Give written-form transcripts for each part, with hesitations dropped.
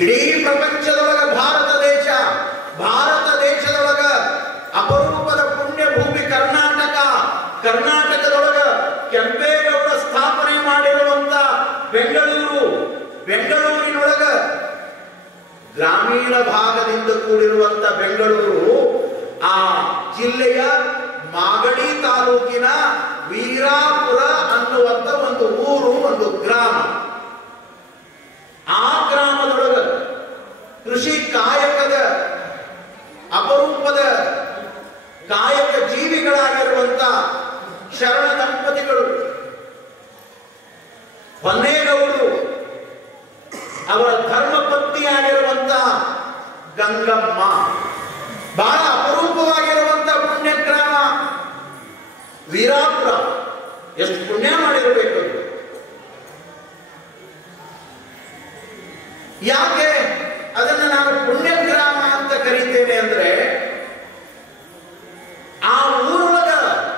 ಇಡೀ ಪ್ರಪಂಚದೊಳಗ ಭಾರತ ದೇಶದೊಳಗ ಅಪರೂಪದ ಪುಣ್ಯ ಭೂಮಿ ಕರ್ನಾಟಕದೊಳಗ ಕೆಂಪೇಗೌಡ ಸ್ಥಾಪನೆ ಮಾಡಿರುವಂತ ಬೆಂಗಳೂರಿನೊಳಗ ಗ್ರಾಮೀಣ ಭಾಗದಿಂದ ಕೂಡಿರುವಂತ ಬೆಂಗಳೂರು ಆ ಜಿಲ್ಲೆಯ ಮಾಗಡಿ ತಾಲೂಕಿನ ವೀರಾಪುರ ಅನ್ನುವಂತ ಒಂದು ಊರು, ಒಂದು ಗ್ರಾಮ. ಆ ಗ್ರಾಮದೊಳಗ ಕೃಷಿ ಕಾಯಕದ ಅಪರೂಪದ ಕಾಯಕ ಜೀವಿಗಳಾಗಿರುವಂತ ಶರಣ ದಂಪತಿಗಳು ಹೊನ್ನೇಗೌಡರು, ಅವರ ಧರ್ಮಪತ್ನಿಯಾಗಿರುವಂತ ಗಂಗಮ್ಮ, ಬಹಳ ಅಪರೂಪವಾಗಿರುವಂತ ಪುಣ್ಯ ಗ್ರಾಮ ವೀರಾಪುರ. ಎಷ್ಟು ಪುಣ್ಯ ಮಾಡಿರಬೇಕು. ಯಾಕೆ ಅದನ್ನು ನಾನು ಪುಣ್ಯ ಗ್ರಾಮ ಅಂತ ಕರೀತೇನೆ ಅಂದ್ರೆ, ಆ ಊರೊಳಗ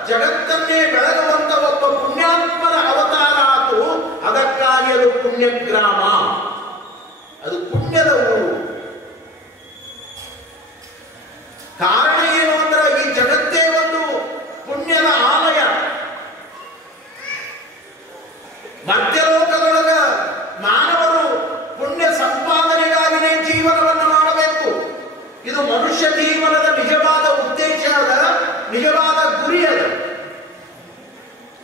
ಜಗತ್ತನ್ನೇ ಬೆಳಗುವಂತ ಒಬ್ಬ ಪುಣ್ಯಾತ್ಮನ ಅವತಾರ ಆತು. ಅದಕ್ಕಾಗಿ ಅದು ಪುಣ್ಯ ಗ್ರಾಮ, ಅದು ಪುಣ್ಯದ ಊರು. ಕಾರಣ ಏನು ಅಂದ್ರೆ, ಈ ಜಗತ್ತೇ ಒಂದು ಪುಣ್ಯದ ಆಲಯ. ಮಧ್ಯಲೋಕದೊಳಗ ಮಾನವರು ಪುಣ್ಯ ಸಂಪಾದನೆಗಾಗಿನೇ ಜೀವನವನ್ನು ಮಾಡಬೇಕು. ಇದು ಮನುಷ್ಯ ಜೀವನದ ನಿಜವಾದ ಉದ್ದೇಶ ಅದ, ನಿಜವಾದ ಗುರಿ ಅದ.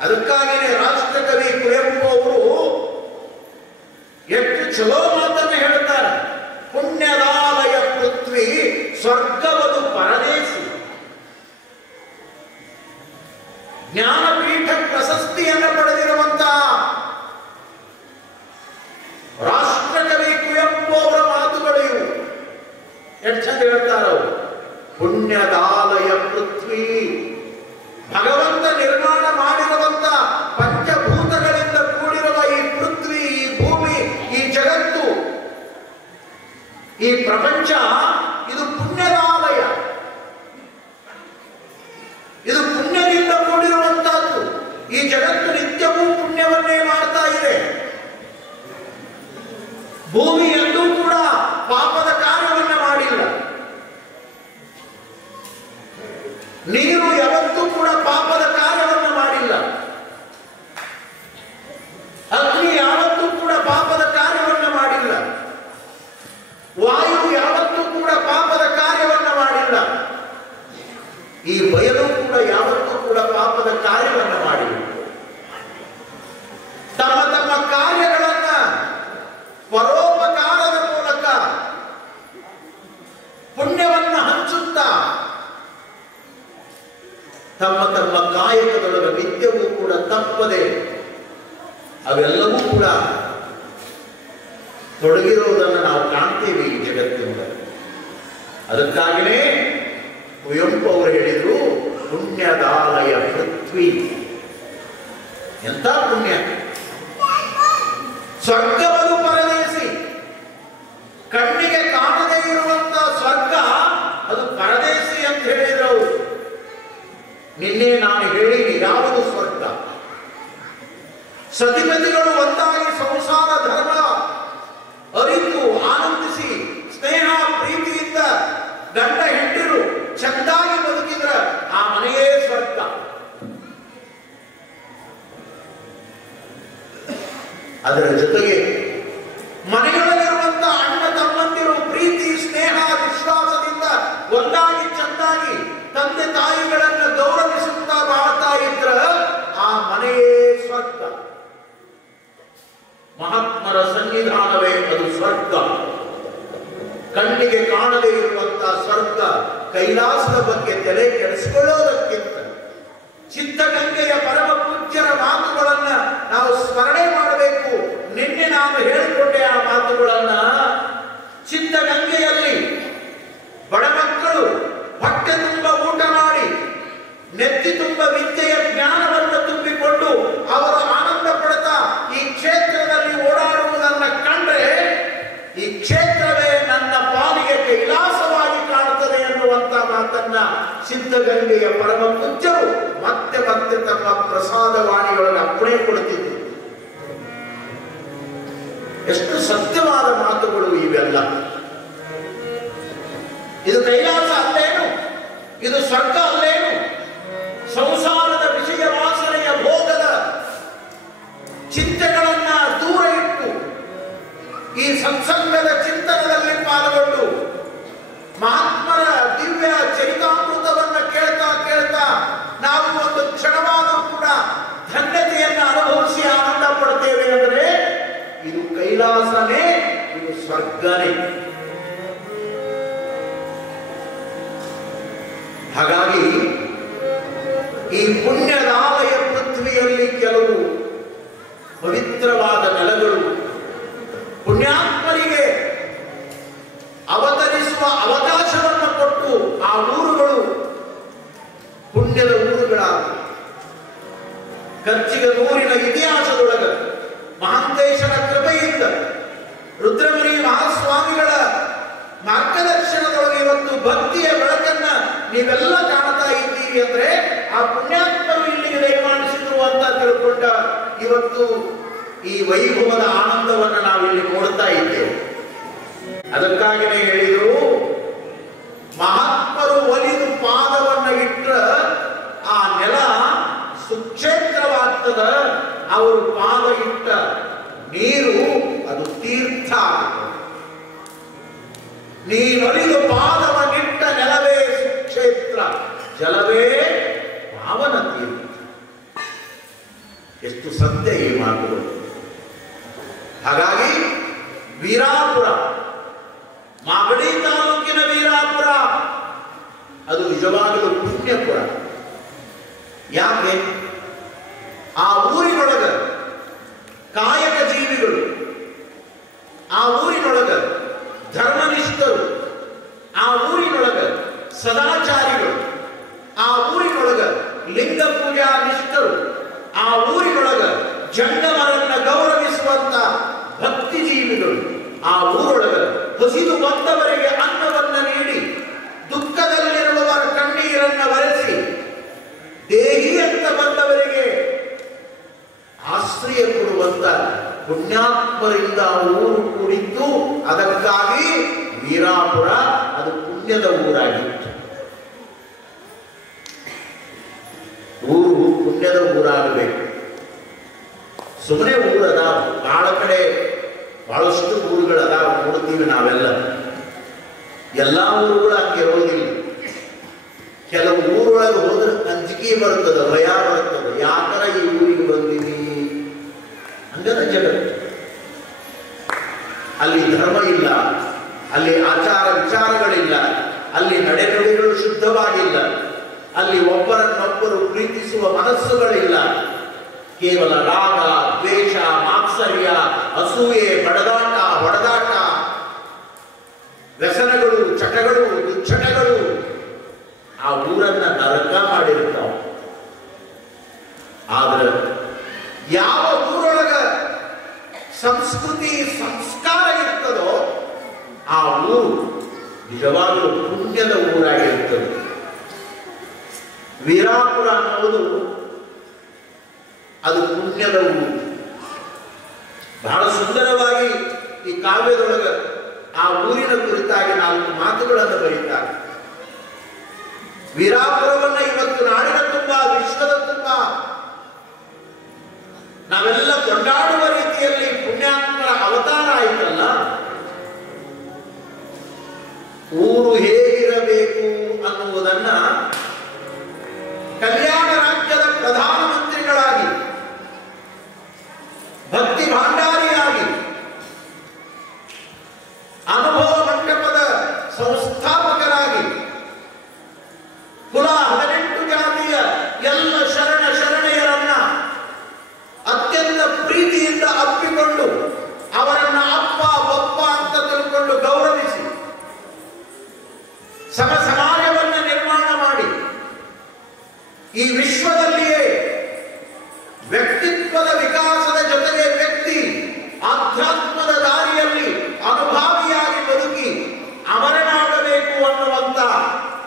ಅದಕ್ಕಾಗಿಯೇ ರಾಷ್ಟ್ರಕವಿ ಕುವೆಂಪು ಅವರು ಎಷ್ಟು ಚಲೋ ಮಾತನ್ನು ಹೇಳುತ್ತಾರೆ. ಪುಣ್ಯದಾಲಯ ಪೃಥ್ವಿ ಸ್ವರ್ಗವದು ಪರದೇಶಿ. ಜ್ಞಾನಪೀಠ ಪ್ರಶಸ್ತಿಯನ್ನು ಪಡೆದಿರುವಂತಹ ರಾಷ್ಟ್ರಕವಿ ಕುವೆಂಪು ಅವರ ಮಾತುಗಳು ಇವು. ಎಷ್ಟು ಚಂದ ಹೇಳ್ತಾರ ಅವರು. ಪುಣ್ಯದಾಲಯ ಪೃಥ್ವಿ, ಭಗವಂತ ನಿರ್ಮಾಣ ಮಾಡಿರುವಂತ ಪಂಚಭೂತಗಳಿಂದ ಕೂಡಿರುವ ಈ ಪೃಥ್ವಿ, ಈ ಭೂಮಿ, ಈ ಜಗತ್ತು, ಈ ಪ್ರಪಂಚ, ಇದು ಪುಣ್ಯದಾಲಯ. ಇದು ಪುಣ್ಯದಿಂದ ಕೂಡಿರುವಂತಹದ್ದು. ಈ ಜಗತ್ತು ನಿತ್ಯವೂ ಪುಣ್ಯವನ್ನೇ ಮಾಡ್ತಾ ಇದೆ. ಭೂಮಿ ಎಂದೂ ಕೂಡ ಪಾಪದ ಕಾರ್ಯವನ್ನ ಮಾಡಿಲ್ಲ. ನೀರು ಯಾವತ್ತೂ ಕೂಡ ಪಾಪದ ಕಾರ್ಯವನ್ನು ಮಾಡಿಲ್ಲ. ಅಗ್ನಿ ಯಾವತ್ತೂ ಕೂಡ ಪಾಪದ ಕಾರ್ಯವನ್ನು ಮಾಡಿಲ್ಲ. ವಾಯು ಯಾವತ್ತೂ ಕೂಡ ಪಾಪದ ಕಾರ್ಯವನ್ನ ಮಾಡಿಲ್ಲ. ಈ ಬಯಲು ಕೂಡ ಯಾವತ್ತೂ ಕೂಡ ಪಾಪದ ಕಾರ್ಯವನ್ನು ಮಾಡಿಲ್ಲ. ತಮ್ಮ ತಮ್ಮ ಕಾರ್ಯಗಳನ್ನ ಪರೋಪಕಾರದ ಮೂಲಕ ಪುಣ್ಯವನ್ನ ಹಂಚುತ್ತಾ ತಮ್ಮ ತಮ್ಮ ಕಾಯಕದೊಳಗೆ ನಿತ್ಯವೂ ಕೂಡ ತಪ್ಪದೆ ಅವೆಲ್ಲವೂ ಕೂಡ ತೊಡಗಿರುವುದನ್ನು ನಾವು ಕಾಣ್ತೇವೆ ಈ ಜಗತ್ತಿನೊಳಗೆ. ಅದಕ್ಕಾಗಿಯೇ ಕುವೆಂಪು ಅವರು ಹೇಳಿದರು, ಪುಣ್ಯದಾಲಯ ಪೃಥ್ವಿ. ಎಂತ ಪುಣ್ಯ! ಸ್ವರ್ಗವದು ಪರದೇಶಿ. ಕಣ್ಣಿಗೆ ಕಾಣದೇ ಇರುವಂತ ಸ್ವರ್ಗ ಅದು ಪರದೇಶಿ ಅಂತ ಹೇಳಿದ್ರು ಅವರು. ನಿನ್ನೆ ನಾನು ಹೇಳಿನಿ ಯಾವುದು ಸ್ವರ್ಗ. ಸತಿಪತಿಗಳು ಒಂದಾಗಿ ಸಂಸಾರ ಧರ್ಮ ಅರಿತು ಆನಂದಿಸಿ ಸ್ನೇಹ ಪ್ರೀತಿಯಿಂದ ಗಂಡ ಹೆಂಡರು ಚಂದಾಗಿ ಬದುಕಿದ್ರ ಆ ಮನೆಯೇ ಸ್ವರ್ಗ. ಅದರ ಜೊತೆಗೆ ಮನೆಯೊಳಗಿರುವಂತ ಅಣ್ಣ ತಮ್ಮಂದಿರು ಪ್ರೀತಿ ಸ್ನೇಹ ವಿಶ್ವಾಸದಿಂದ ಒಂದಾಗಿ ಚಂದಾಗಿ ತಂದೆ ತಾಯಿಗಳನ್ನು ಗೌರವಿಸುತ್ತಾ ಬಾಳ್ತಾ ಇದ್ರ ಆ ಮನೆಯೇ ಸ್ವರ್ಗ. ಮಹಾತ್ಮರ ಸನ್ನಿಧಾನವೇ ಅದು ಸ್ವರ್ಗ. ಕಣ್ಣಿಗೆ ಕಾಣದೇ ಇರುವಂತಹ ಸ್ವರ್ಗ ಕೈಲಾಸದ ಬಗ್ಗೆ ತಲೆ ಕೆಡಿಸಿಕೊಳ್ಳೋದಕ್ಕಿಂತ ಸಿದ್ಧಗಂಗೆಯ ಪರಮ ಪೂಜ್ಯರ ಮಾತುಗಳನ್ನ ನಾವು ಸ್ಮರಣೆ ಮಾಡಬೇಕು. ನಿನ್ನೆ ನಾನು ಹೇಳಿಕೊಂಡೆ ಆ ಮಾತುಗಳನ್ನ. ಸಿದ್ಧಗಂಗೆಯಲ್ಲಿ ಬಡ ಮಕ್ಕಳು ಹೊಟ್ಟೆ ತುಂಬ ಊಟ ಮಾಡಿ ನೆತ್ತಿ ತುಂಬ ವಿದ್ಯೆಯ ಜ್ಞಾನವನ್ನು ತುಂಬಿಕೊಂಡು ಅವರು ಆನಂದ ಪಡ್ತಾ ಈ ಕ್ಷೇತ್ರದಲ್ಲಿ ಓಡಾಡುವುದನ್ನ ಕಂಡ್ರೆ ಈ ಕ್ಷೇತ್ರವೇ ನನ್ನ ಪಾಲಿಗೆ ಕೈಲಾಸವಾಗಿ ಕಾಣುತ್ತದೆ ಎನ್ನುವಂತ ಮಾತನ್ನ ಸಿದ್ಧಗಂಗೆಯ ಪರಮ ಪೂಜ್ಯರು ಮತ್ತೆ ಮತ್ತೆ ತಮ್ಮ ಪ್ರಸಾದವಾಣಿಯೊಳಗೆ ಅಪ್ಪಣೆ ಕೊಡುತ್ತಿದ್ದರು. ಎಷ್ಟು ಸತ್ಯವಾದ ಮಾತುಗಳು ಇವೆಲ್ಲ. ಇದು ಕೈಲಾಸ ಅಲ್ಲೇನು? ಇದು ಸ್ವರ್ಗ ಅಲ್ಲೇನು? ಸಂಸಾರದ ವಿಷಯ ವಾಸನೆಯ ಭೋಗದ ಚಿಂತೆಗಳನ್ನ ದೂರ ಇಟ್ಟು ಈ ಸತ್ಸಂಗದ ಚಿಂತನದಲ್ಲಿ ಪಾಲ್ಗೊಂಡು ಮಹಾತ್ಮರ ದಿವ್ಯ ಚರಿತಾಮೃತವನ್ನ ಕೇಳ್ತಾ ಕೇಳ್ತಾ ನಾವು ಒಂದು ಕ್ಷಣವಾದರೂ ಕೂಡ ಧನ್ಯತೆಯನ್ನು ಅನುಭವಿಸಿ ಆನಂದ ಪಡ್ತೇವೆ ಅಂದರೆ ಇದು ಕೈಲಾಸನೇ, ಇದು ಸ್ವರ್ಗನೇ. ಹಾಗಾಗಿ ಈ ಪುಣ್ಯದಾಲಯ ಪೃಥ್ವಿಯಲ್ಲಿ ಕೆಲವು ಪವಿತ್ರವಾದ ನೆಲಗಳು ಪುಣ್ಯಾತ್ಮರಿಗೆ ಅವತರಿಸುವ ಅವಕಾಶವನ್ನು ಕೊಟ್ಟು ಆ ಊರುಗಳು ಪುಣ್ಯದ ಊರುಗಳಾಗಿವೆ. ಕಚ್ಚಿಗನೂರಿನ ಇತಿಹಾಸದೊಳಗ ಮಹಾಂತೇಶನ ಕೃಪೆಯಿಂದ ರುದ್ರಮುನಿ ಮಹಾಸ್ವಾಮಿಗಳ ಮಾರ್ಗದರ್ಶನದೊಳಗೆ ಇವತ್ತು ಭಕ್ತಿಯ ಬೆಳಕನ್ನ ನೀವೆಲ್ಲ ಕಾಣ್ತಾ ಇದ್ದೀರಿ ಅಂದ್ರೆ ಆ ಪುಣ್ಯಾತ್ಮರು ಇಲ್ಲಿಗೆ ದಯಮಾಡಿಸಿದ್ರು ಅಂತ ತಿಳ್ಕೊಂಡ ಇವತ್ತು ಈ ವೈಭವದ ಆನಂದವನ್ನು ನಾವಿಲ್ಲಿ ನೋಡ್ತಾ ಇದ್ದೇವೆ. ಅದಕ್ಕಾಗಿಯೇ ಹೇಳಿದರು, ಮಹಾತ್ಮರು ಒಲಿದು ಪಾದವನ್ನ ಇಟ್ರ ಆ ನೆಲ ಸುಕ್ಷೇತ್ರವಾಗ್ತದ, ಅವರು ಪಾದ ಇಟ್ಟ ನೀರು ಅದು ತೀರ್ಥ. ನೀನೊಲಿದು ಪಾದವನ್ನಿಟ್ಟ ನೆಲವೇ ಸುಕ್ಷೇತ್ರ, ಜಲವೇ ಪಾವನ ತೀರ್ಥ. ಎಷ್ಟು ಸತ್ಯ ಈ ಮಾತುಗಳು. ಹಾಗಾಗಿ ವೀರಾಪುರ, ಮಾಗಡಿ ತಾಲೂಕಿನ ವೀರಾಪುರ ಅದು ನಿಜವಾಗಲೂ ಪುಣ್ಯಪುರ. ಯಾಕೆ? ಆ ಊರಿನೊಳಗ ಕಾಯಕ ಜೀವಿಗಳು, ಆ ಊರಿನೊಳಗ ಧರ್ಮನಿಷ್ಠರು, ಆ ಊರಿನೊಳಗ ಸದಾಚಾರಿಗಳು, ಆ ಊರಿನೊಳಗ ಲಿಂಗ ಪೂಜಾ ನಿಷ್ಠರು, ಆ ಊರಿನೊಳಗ ಜಂಗಮರನ್ನ ಗೌರವಿಸುವಂತ ಭಕ್ತಿ ಜೀವಿಗಳು, ಆ ಊರೊಳಗ ಹಸಿದು ಬಂದವರಿಗೆ ಅನ್ನವನ್ನ ನೀಡಿ ದುಃಖದಲ್ಲಿರುವವರ ಕಣ್ಣೀರನ್ನ ಒರೆಸಿ ದೇಹಿ ಅಂತ ಬಂದವರಿಗೆ ಆಶ್ರಯ ಕೊಡುವಂತ ಪುಣ್ಯಾತ್ಮರಿಂದ ಊರು ಕೂಡಿದ್ದು. ಅದಕ್ಕಾಗಿ ವೀರಾಪುರ ಅದು ಪುಣ್ಯದ ಊರಾಗಿತ್ತು. ಊರು ಪುಣ್ಯದ ಊರಾಗಬೇಕು. ಸುಮ್ಮನೆ ಊರದಾವ, ಬಹಳ ಕಡೆ ಬಹಳಷ್ಟು ಊರುಗಳದಾವ, ನೋಡ್ತೀವಿ ನಾವೆಲ್ಲ. ಎಲ್ಲ ಊರುಗಳು ಹಂಗೆ ಇರೋದಿಲ್ಲ. ಕೆಲವು ಊರೊಳಗೆ ಹೋದ್ರೆ ಅಂಜಿಕೆ ಬರ್ತದ, ಭಯ ಬರ್ತದ. ಯಾಕರ ಈ ಊರಿಗೆ ಬಂದೀನಿ ಹಂಗದ ಜಗತ್ತು. ಅಲ್ಲಿ ಧರ್ಮ ಇಲ್ಲ, ಅಲ್ಲಿ ಆಚಾರ ವಿಚಾರಗಳಿಲ್ಲ, ಅಲ್ಲಿ ನಡೆನುಡಿಗಳು ಶುದ್ಧವಾಗಿಲ್ಲ, ಅಲ್ಲಿ ಒಬ್ಬರನ್ನೊಬ್ಬರು ಪ್ರೀತಿಸುವ ಮನಸ್ಸುಗಳಿಲ್ಲ. ಕೇವಲ ರಾಗ, ದ್ವೇಷ, ಮಾತ್ಸರ್ಯ, ಅಸೂಯೆ, ಬಡದಾಟ, ಹೊಡೆದಾಟ, ವ್ಯಸನಗಳು, ಚಟಗಳು, ದುಶ್ಚಟಗಳು ಆ ಊರನ್ನ ನರಕ ಮಾಡಿರ್ತಾವ. ಆದ್ರೆ ಯಾವ ಊರೊಳಗ ಸಂಸ್ಕೃತಿ ಸಂಸ್ಕಾರ ಇರ್ತದೋ ಆ ಊರು ನಿಜವಾಗಲೂ ಪುಣ್ಯದ ಊರಾಗಿರ್ತದೆ. ವೀರಾಪುರ ಅನ್ನೋದು ಅದು ಪುಣ್ಯದ ಊರು. ಬಹಳ ಸುಂದರವಾಗಿ ಈ ಕಾವ್ಯದೊಳಗ ಆ ಊರಿನ ಕುರಿತಾಗಿ 4 ಮಾತುಗಳನ್ನು ಬರೀತಾರೆ. ವೀರಾಪುರವನ್ನ ಇವತ್ತು ನಾಡಿನ ತುಂಬ, ವಿಶ್ವದ ತುಂಬ ನಾವೆಲ್ಲ ಕೊಂಡಾಡುವ ರೀತಿಯಲ್ಲಿ ಪುಣ್ಯಾತ್ಮರ ಅವತಾರ ಆಯ್ತಲ್ಲ. ಊರು ಹೇಗಿರಬೇಕು ಅನ್ನುವುದನ್ನ ಕಲ್ಯಾಣ ರಾಜ್ಯದ ಪ್ರಧಾನಮಂತ್ರಿಗಳಾಗಿ, ಭಕ್ತಿ ಭಾಂಡಾರಿಯಾಗಿ, ಅನುಭವ ಮಂಟಪದ ಸಂಸ್ಥಾಪಕರಾಗಿ, ಕುಲ 18 ಜಾತಿಯ ಎಲ್ಲ ಶರಣ ಶರಣೆಯರನ್ನ ಅತ್ಯಂತ ಪ್ರೀತಿಯಿಂದ ಅಪ್ಪಿಕೊಂಡು ಅವರನ್ನ ಅಪ್ಪ ಬಪ್ಪ ಅಂತ ತಿಳ್ಕೊಂಡು ಗೌರವಿಸಿ ಸಮ ಸಮಾಜವನ್ನ ನಿರ್ಮಾಣ ಮಾಡಿ ಈ ವಿಶ್ವದಲ್ಲಿಯೇ ವ್ಯಕ್ತಿತ್ವದ ವಿಕಾಸದ ಜೊತೆಗೆ ವ್ಯಕ್ತಿ ಆಧ್ಯಾತ್ಮದ ದಾರಿಯಲ್ಲಿ ಅನುಭಾವಿಯಾಗಿ ಬದುಕಿ ಅಮರನಾಗಬೇಕು ಅನ್ನುವಂತ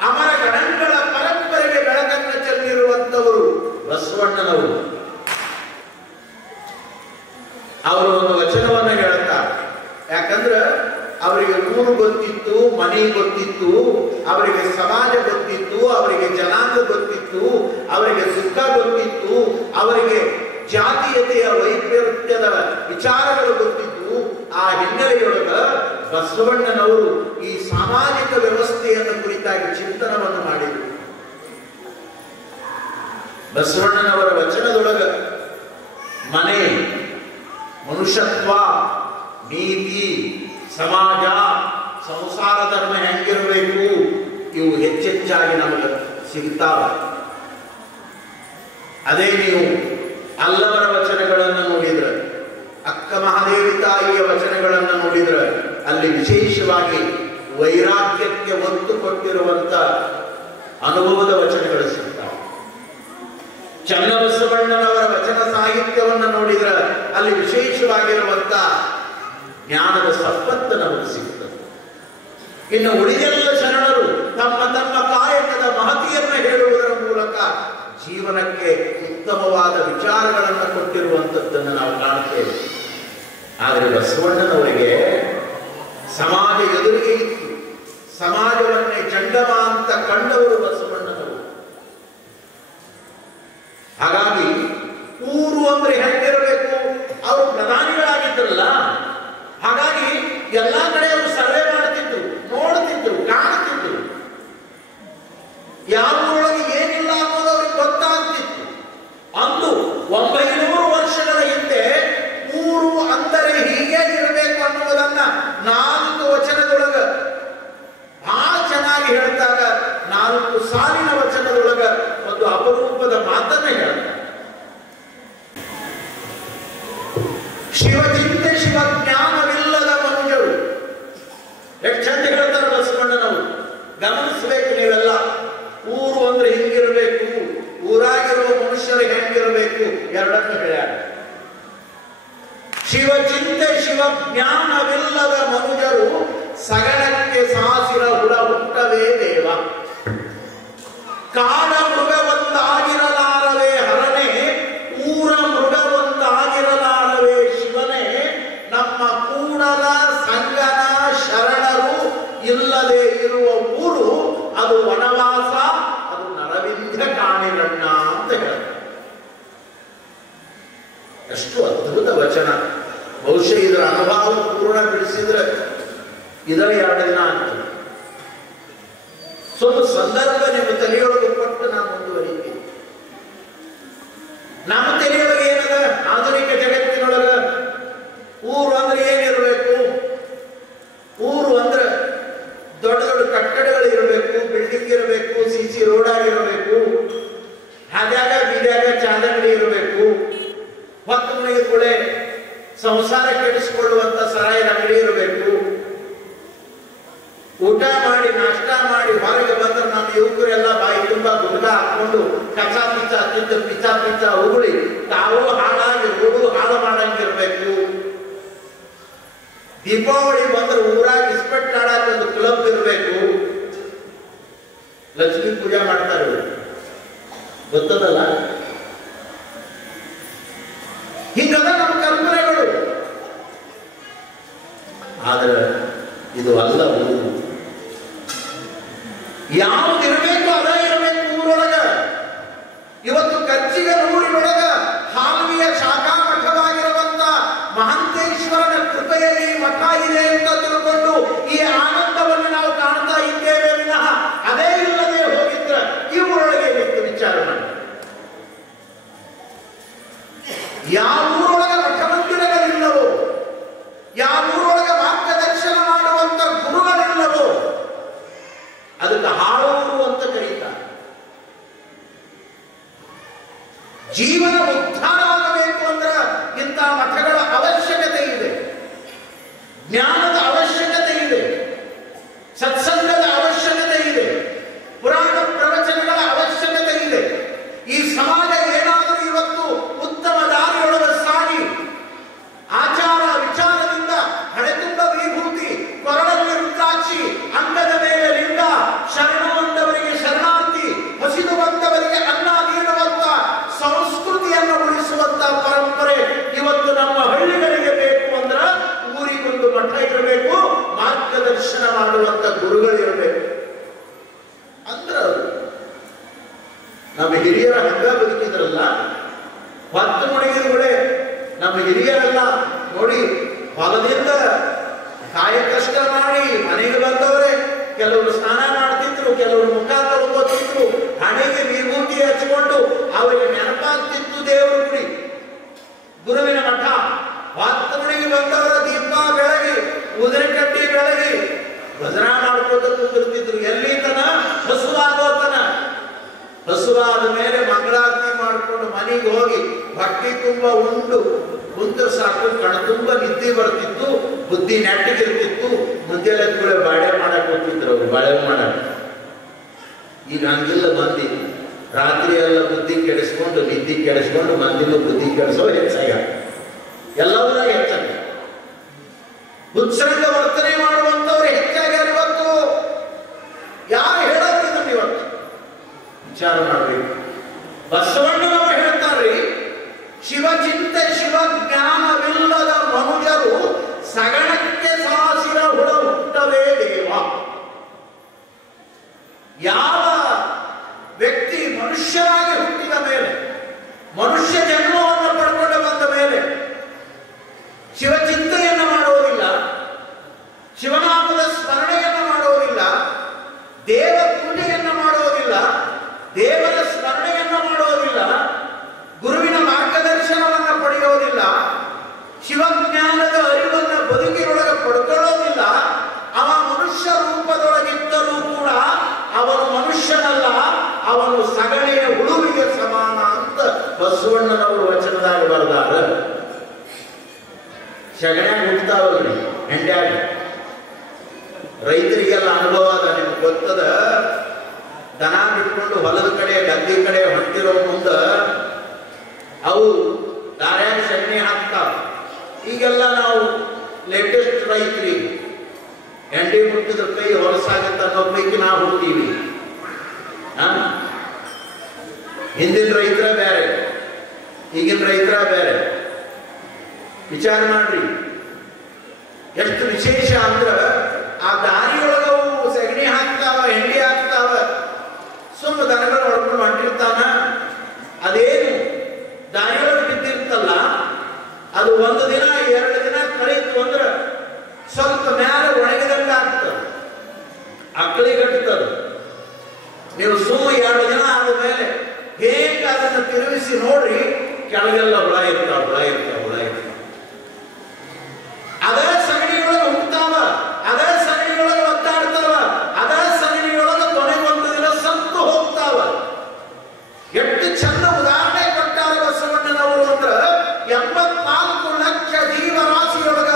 ಅಮರ ಗಣಗಳ ಪರಂಪರೆಗೆ ಬೆಳಕನ್ನು ಚೆಲ್ಲಿರುವಂತವರು ಬಸವಣ್ಣನವರು. ಅವರು ಒಂದು ವಚನವನ್ನು ಹೇಳ್ತಾರೆ. ಯಾಕಂದ್ರೆ ಅವರಿಗೆ ಊರು ಗೊತ್ತಿತ್ತು, ಮನೆ ಗೊತ್ತಿತ್ತು, ಅವರಿಗೆ ಸಮಾಜ ಗೊತ್ತಿತ್ತು, ಅವರಿಗೆ ಜನಾಂಗ ಗೊತ್ತಿತ್ತು, ಅವರಿಗೆ ಸುಖ ಗೊತ್ತಿತ್ತು, ಅವರಿಗೆ ಜಾತೀಯತೆಯ ವೈಪರೀತ್ಯದ ವಿಚಾರಗಳು ಗೊತ್ತಿತ್ತು. ಆ ಹಿನ್ನೆಲೆಯೊಳಗ ಬಸವಣ್ಣನವರು ಈ ಸಾಮಾಜಿಕ ವ್ಯವಸ್ಥೆಯನ್ನು ಕುರಿತಾಗಿ ಚಿಂತನವನ್ನು ಮಾಡಿದರು. ಬಸವಣ್ಣನವರ ವಚನದೊಳಗ ಮನೆ, ಮನುಷ್ಯತ್ವ, ನೀತಿ, ಸಮಾಜ, ಸಂಸಾರ ಧರ್ಮ ಹೆಂಗಿರಬೇಕು ಇವು ಹೆಚ್ಚೆಚ್ಚಾಗಿ ನಮಗೆ ಸಿಗ್ತಾವ. ಅದೇ ನೀವು ಅಲ್ಲವರ ವಚನಗಳನ್ನು ನೋಡಿದ್ರೆ, ಅಕ್ಕ ಮಹಾದೇವಿ ತಾಯಿಯ ವಚನಗಳನ್ನು ನೋಡಿದ್ರೆ ಅಲ್ಲಿ ವಿಶೇಷವಾಗಿ ವೈರಾಗ್ಯಕ್ಕೆ ಒತ್ತು ಕೊಟ್ಟಿರುವಂತ ಅನುಭವದ ವಚನಗಳು ಸಿಗ್ತಾವೆ. ಚನ್ನಬಸವಣ್ಣನವರ ವಚನ ಸಾಹಿತ್ಯವನ್ನು ನೋಡಿದ್ರೆ ಅಲ್ಲಿ ವಿಶೇಷವಾಗಿರುವಂತ ಜ್ಞಾನದ ಸಂಪತ್ತು ನಮಗೆ ಸಿಗ್ತದೆ. ಇನ್ನು ಉಳಿದೆಲ್ಲ ಶರಣರು ತಮ್ಮ ತಮ್ಮ ಕಾಯಕದ ಮಹತಿಯನ್ನು ಹೇಳುವುದರ ಮೂಲಕ ಜೀವನಕ್ಕೆ ಉತ್ತಮವಾದ ವಿಚಾರಗಳನ್ನು ಕೊಟ್ಟಿರುವಂಥದ್ದನ್ನು ನಾವು ಕಾಣುತ್ತೇವೆ. ಆದರೆ ಬಸವಣ್ಣನವರಿಗೆ ಸಮಾಜ ಎದುರಿಗೆ ಇತ್ತು. ಸಮಾಜವನ್ನೇ ಜಂಗಮ ಅಂತ ಕಂಡವರು ಬಸವಣ್ಣನವರು. ಹಾಗಾಗಿ ಊರು ಅಂದ್ರೆ ಹೇಗಿರಬೇಕು, ಅವರು ಪ್ರಧಾನಿಗಳಾಗಿದ್ರಲ್ಲ, ಹಾಗಾಗಿ ಎಲ್ಲಾ ಕಡೆ ಅವರು ಸರ್ವೆ ಮಾಡ್ತಿದ್ರು, ನೋಡ್ತಿದ್ರು, ಕಾಣ್ತಿದ್ರು. ಯಾವ ಊರೊಳಗೆ ಏನಿಲ್ಲ ಅನ್ನೋದು ಅವ್ರಿಗೆ ಗೊತ್ತಾಗ್ತಿತ್ತು. ಅಂದು 900 ವರ್ಷಗಳ ಹಿಂದೆ ಊರು ಅಂದರೆ ಹೀಗೆ ಇರಬೇಕು ಅನ್ನುವುದನ್ನ 4 ವಚನದೊಳಗ ಬಹಳ ಚೆನ್ನಾಗಿ ಹೇಳ್ತಾರೆ. 4 ಸಾಲಿನ ವಚನದೊಳಗ ಒಂದು ಅಪರೂಪದ ಮಾತನ್ನ ಹೇಳ್ತಾರೆ. ಶಿವಚಿಂತೆ ಶಿವಜ್ಞಾನವಿಲ್ಲದ ಮನುಜರು. ಎಷ್ಟು ಚಂದ ಹೇಳ್ತಾರೆ ಬಸವಣ್ಣನವರು. ಗಮನಿಸಬೇಕು ನೀವೆಲ್ಲ. ಊರು ಅಂದ್ರೆ ಹಿಂಗಿರಬೇಕು, ಊರಾಗಿರುವ ಮನುಷ್ಯರು ಹೆಂಗಿರಬೇಕು ಎರಡನ್ನು ಹೇಳ್ಯಾರ. ಶಿವಚಿಂತೆ ಶಿವಜ್ಞಾನವಿಲ್ಲದ ಮನುಜರು ಸಗಣಕ್ಕೆ ಸಾಸಿರ ಹುಳ ಹುಟ್ಟವೇ ದೇವ. ಕಾಡ ಮೃಗವಂತಾಗಿರಲಾರವೇ ಹರನೇ, ಊರ ಮೃಗವಂತಾಗಿರಲಾರವೇ ಶಿವನೇ. ನಮ್ಮ ಕೂಡಲ ಸಂಗನ ಶರಣರು ಇಲ್ಲದೆ ಇರುವ ಊರು ಅದು ವನವಾಸ, ಅದು ನರವಿಂಧ ಕಾಣಿರಣ್ಣ ಅಂತ ಹೇಳ್ತಾರೆ. ಎಷ್ಟು ಅದ್ಭುತ ವಚನ. ಬಹುಶಃ ಇದರ ಅನುಭವ ಪೂರ್ಣ ಬಿಡಿಸಿದ್ರೆ ಇದರ 2 ದಿನ ಆಗ್ತದೆ. ಸ್ವಲ್ಪ ಸಂದರ್ಭ ನಿಮ್ಮ ತಲೆಯೊಳಗೆ ಕೊಟ್ಟು ನಾನು ಮುಂದುವರಿತೀನಿ. ನಮ್ಮ ತಲೆಯೊಳಗೆ ಏನದ, ಆಧುನಿಕ ಜಗತ್ತಿನೊಳಗ ಊರು ಅಂದ್ರೆ ಏನಿರಬೇಕು? ಊರು ಅಂದ್ರೆ ದೊಡ್ಡ ದೊಡ್ಡ ಕಟ್ಟಡಗಳು ಇರಬೇಕು, ಬಿಲ್ಡಿಂಗ್ ಇರಬೇಕು, ಸಿಸಿ ರೋಡ್ ಆಗಿರಬೇಕು, ಹಾದ್ಯಾಗ ಬೀದ್ಯಾಗ ಚಾದಂಗಡಿ ಇರಬೇಕು, ಹೊತ್ತು ಮುಗಿದ ಕೂಡ ಸಂಸಾರ ಕೆಡಿಸಿಕೊಳ್ಳುವಂತ ಸರಾಯದ ಅಂಗಡಿ ಇರಬೇಕು. ಊಟ ಮಾಡಿ ನಾಷ್ಟ ಮಾಡಿ ಹೊರಗೆ ಬಂದ್ರೆ ನಮ್ಮ ಯುವಕರೆಲ್ಲ ಬಾಯಿ ತುಂಬಾ ಗುಡ್ಗ ಹಾಕೊಂಡು ಕಚ ಪಿಚ ತಿಂದು ಪಿಚ ಪಿಚ ಉಗುಳಿ ತಾವು ಹಾಳಾಗಿ ರೋಡು ಹಾಳು ಮಾಡಂಗಿರ್ಬೇಕು. ದೀಪಾವಳಿ ಬಂದ್ರೆ ಊರಾಗ ಇಸ್ಪೆಟ್ ಆಡಾಕ ಒಂದು ಕ್ಲಬ್ ಇರಬೇಕು. ಲಕ್ಷ್ಮೀ ಪೂಜೆ ಮಾಡ್ತಾರೆ, ಗೊತ್ತದಲ್ಲ? ಹಿಂಗದ ನಮ್ಮ ಕಲ್ಪನೆಗಳು. ಆದ್ರೆ ಇದು ಅಲ್ಲ ಊರು. ಯಾವುದಿರಬೇಕು ಅದೇ ಇರಬೇಕು ಊರೊಳಗ. ಇವತ್ತು ಕಚ್ಚಿಗರ ಊರಿನೊಳಗ ಹಾಲ್ವಿಯ ಶಾಖಾ ಮಠವಾಗಿರುವಂತ ಮಹಂತೇಶ್ವರನ ಕೃಪೆಯಲ್ಲಿ ಮಠ ಇದೆ ಅಂತ ತಿಳ್ಕೊಂಡು ಈ ಆನಂದವನ್ನು ನಾವು ಕಾಣ್ತಾ ಇದ್ದೇವೆ ವಿನಃ ಅದೇ ಇಲ್ಲದೆ ಹೋಗಿದ್ರೆ ಈ ಊರೊಳಗೆ ಎಷ್ಟು ವಿಚಾರ ಮಾಡಿ. ಯಾವ ಊರೊಳಗ ಮಠ ಮಂದಿರಗಳಿಲ್ಲವೋ, ಯಾವ ಊರೊಳಗ ಮಾರ್ಗದರ್ಶನ ಮಾಡುವಂತ ಗುರುಗಳಿಲ್ಲವೋ ಅದಕ್ಕೆ ಹಾಳೂರು ಅಂತ ಮಾರ್ಗದರ್ಶನ ಮಾಡುವಂತ ಗುರುಗಳಿರಬೇಕು. ಅಂದ್ರ ನಮ್ಮ ಹಿರಿಯರ ಹಂಗ ಬದುಕಿದ್ರಲ್ಲ, ಹೊತ್ತು ಮಣಿಗಿರುಗಳೇ ನಮ್ಮ ಹಿರಿಯರೆಲ್ಲ ನೋಡಿ ಹೊಲದಿಂದ ಕಾಯ ಕಷ್ಟ ಮಾಡಿ ಮನೆಗೆ ಬಂದವರೇ. ಕೆಲವರು ಸ್ನಾನ ಮಾಡ್ತಿದ್ರು, ಕೆಲವರು ಮುಖ ತೊಳ್ಕೋತಿದ್ರು, ಹಣೆಗೆ ವಿಭೂತಿ ಹಚ್ಚಿಕೊಂಡು ಅವರಿಗೆ ನೆನಪಾಗ್ತಿತ್ತು ದೇವರು ಗುಡಿ, ಗುರುವಿನ ಮಠ. ಹೊತ್ತು ಮಣಿಗೆ ಬಂದವರ ದೀಪ ಬೆಳಗಿ, ಉದುರೆ ಕಟ್ಟಿ ಬೆಳಗಿ ಭಜನ ಮಾಡ್ಕೋತ ಕೂತಿರ್ತಿದ್ರು. ಎಲ್ಲಿ ತನ? ಹಸುವಾಗೋತನ. ಹಸುವಾದ ಮೇಲೆ ಮಂಗಳಾರತಿ ಮಾಡಿಕೊಂಡು ಮನೆಗೆ ಹೋಗಿ ಹೊಟ್ಟೆ ತುಂಬ ಉಂಡು ಕುಂತ ಸಾಕು, ಕಣ ತುಂಬ ನಿದ್ದೆ ಬರ್ತಿತ್ತು, ಬುದ್ಧಿ ನೆಟ್ಟಿಗಿರ್ತಿತ್ತು. ಮುಂಜಾನೆ ಕೂಡ ಬಾಳೆ ಮಾಡಕ್ ಹೋಗ್ತಿದ್ರು ಅವ್ರು, ಬಾಳೆ ಮಾಡಕ್. ಈಗ ಹಂಗಿಲ್ಲ ಮಂದಿ. ರಾತ್ರಿ ಎಲ್ಲ ಬುದ್ಧಿ ಕೆಡಿಸ್ಕೊಂಡು ನಿದ್ದೆ ಕೆಡಿಸ್ಕೊಂಡು ಮಂದಿನ ಬುದ್ಧಿ ಕೆಡಿಸೋ ಹೆಚ್ಚಾಗ, ಎಲ್ಲವರ ಹೆಚ್ಚಾಗ ಹುಚ್ಚರಂಗ ವರ್ತನೆ ಮಾಡುವಂತವ್ರು ಹೆಚ್ಚಾಗ್ಯಾರ ಇವತ್ತು. ಯಾರು ಹೇಳೋದು ಇದನ್ನು ಇವತ್ತು? ವಿಚಾರ ಮಾಡಬೇಕು. ಬಸವಣ್ಣನವರು ಹೇಳ್ತಾರ್ರಿ, ಶಿವಚಿಂತೆ ಶಿವಜ್ಞಾನವಿಲ್ಲದ ಮನುಜರು ಸಗಣಕ್ಕೆ ಸಾಸಿರ ಹುಳ ಹುಟ್ಟವೇ ದೇವ. ಯಾವ ವ್ಯಕ್ತಿ ಮನುಷ್ಯರಾಗಿ ಹುಟ್ಟಿದ ಮೇಲೆ, ಮನುಷ್ಯ ಜನ್ಮವನ್ನು ಪಡ್ಕೊಂಡು ಬಂದ ಮೇಲೆ ಶಿವಚಿಂತೆಯನ್ನು ಮಾಡೋದಿಲ್ಲ, ಶಿವನಾಮದ ಸ್ಮರಣೆಯನ್ನು ಮಾಡೋದಿಲ್ಲ, ದೇವ ಪೂಜೆಯನ್ನು ಮಾಡೋದಿಲ್ಲ, ದೇವರ ಸ್ಮರಣೆಯನ್ನು ಮಾಡೋದಿಲ್ಲ, ಗುರುವಿನ ಮಾರ್ಗದರ್ಶನವನ್ನು ಪಡೆಯೋದಿಲ್ಲ, ಶಿವಜ್ಞಾನದ ಅರಿವನ್ನು ಬದುಕಿನೊಳಗೆ ಪಡ್ಕೊಳ್ಳೋದಿಲ್ಲ, ಅವ ಮನುಷ್ಯ ರೂಪದೊಳಗಿದ್ದರೂ ಕೂಡ ಅವನು ಮನುಷ್ಯನಲ್ಲ, ಅವನು ಸಗಣಿಯ ಹುಳುವಿಗೆ ಸಮಾನ ಅಂತ ಬಸವಣ್ಣನವರು ವಚನದಾಗ ಬರೆದಾರ. ಸಗಣ್ಯಾಗ ಹುಟ್ಟತಾವಲ್ರಿ ಹೆಂಡ್ಯಾಗ. ರೈತರಿಗೆಲ್ಲ ಅನುಭವ ಅದ, ನಿಮ್ಗೆ ಗೊತ್ತದ. ದನ ಬಿಟ್ಕೊಂಡು ಹೊಲದ ಕಡೆ ಗದ್ದೆ ಕಡೆ ಹೊಂಟಿರೋ ಮುಂದ ಅವು ದಾರ್ಯಾಗ ಸಗಣಿ ಹಾಕ್ತಾವ. ಈಗೆಲ್ಲ ನಾವು ಲೇಟೆಸ್ಟ್ ರೈತರಿ ಎಂಡಿ ಹುಟ್ಟಿದ ಕೈ ಹೊಲಸಾಗತ್ತ ಅನ್ನೋ ಪೈಕಿ ನಾವು ಹುಡ್ತೀವಿ. ಹಿಂದಿನ ರೈತರ ಬೇರೆ, ಈಗಿನ ರೈತರ ಬೇರೆ. ವಿಚಾರ ಮಾಡ್ರಿ ಎಷ್ಟು ವಿಶೇಷ ಅಂದ್ರ, ಆ ದಾರಿಯೊಳಗವು ಸಗಣಿ ಹಾಕ್ತಾವ, ಹೆಂಡಿ ಹಾಕ್ತಾವ, ಸುಮ್ಮ ದನಗಳು ಹೊಡ್ಕೊಂಡು ಹೊಂಟಿರ್ತಾನ. ಅದೇನು ದಾರಿಯೊಳಗೆ ಬಿದ್ದಿರ್ತಲ್ಲ, ಅದು ಒಂದು ದಿನ 2 ದಿನ ಕಳೀತು ಅಂದ್ರೆ ಸ್ವಲ್ಪ ಮ್ಯಾಲ ಒಣಗಿದಂಗ ಆಗ್ತದೆ, ಅಕ್ಕಳಿಗಟ್ಟದ. ನೀವು ಸುಮ್ಮ 2 ದಿನ ಆದ ಮೇಲೆ ಹೇಗೆ ಅದನ್ನು ತಿರುಗಿಸಿ ನೋಡ್ರಿ, ಕೆಳಗೆಲ್ಲ ಹುಳ ಇರ್ತಾವ, ಹುಳ ಇರ್ತಾವ, ಹುಳ ಇರ್ತಾವ. ಅದೇ ಸಗಣಿಯೊಳಗೆ ಹುಟ್ಟತಾವ, ಅದೇ ಸಗಣಿಯೊಳಗೆ ಒದ್ದಾಡ್ತಾವ, ಅದೇ ಸಗಣಿಯೊಳಗೆ ಕೊನೆಗೊಂದು ದಿನ ಸತ್ತು ಹೋಗ್ತಾವ. ಎಷ್ಟು ಚಂದ ಉದಾಹರಣೆ ಕೊಟ್ಟಾರ ಬಸವಣ್ಣನವರು ಅಂದ್ರೆ, 84 ಲಕ್ಷ ಜೀವರಾಶಿಯೊಳಗ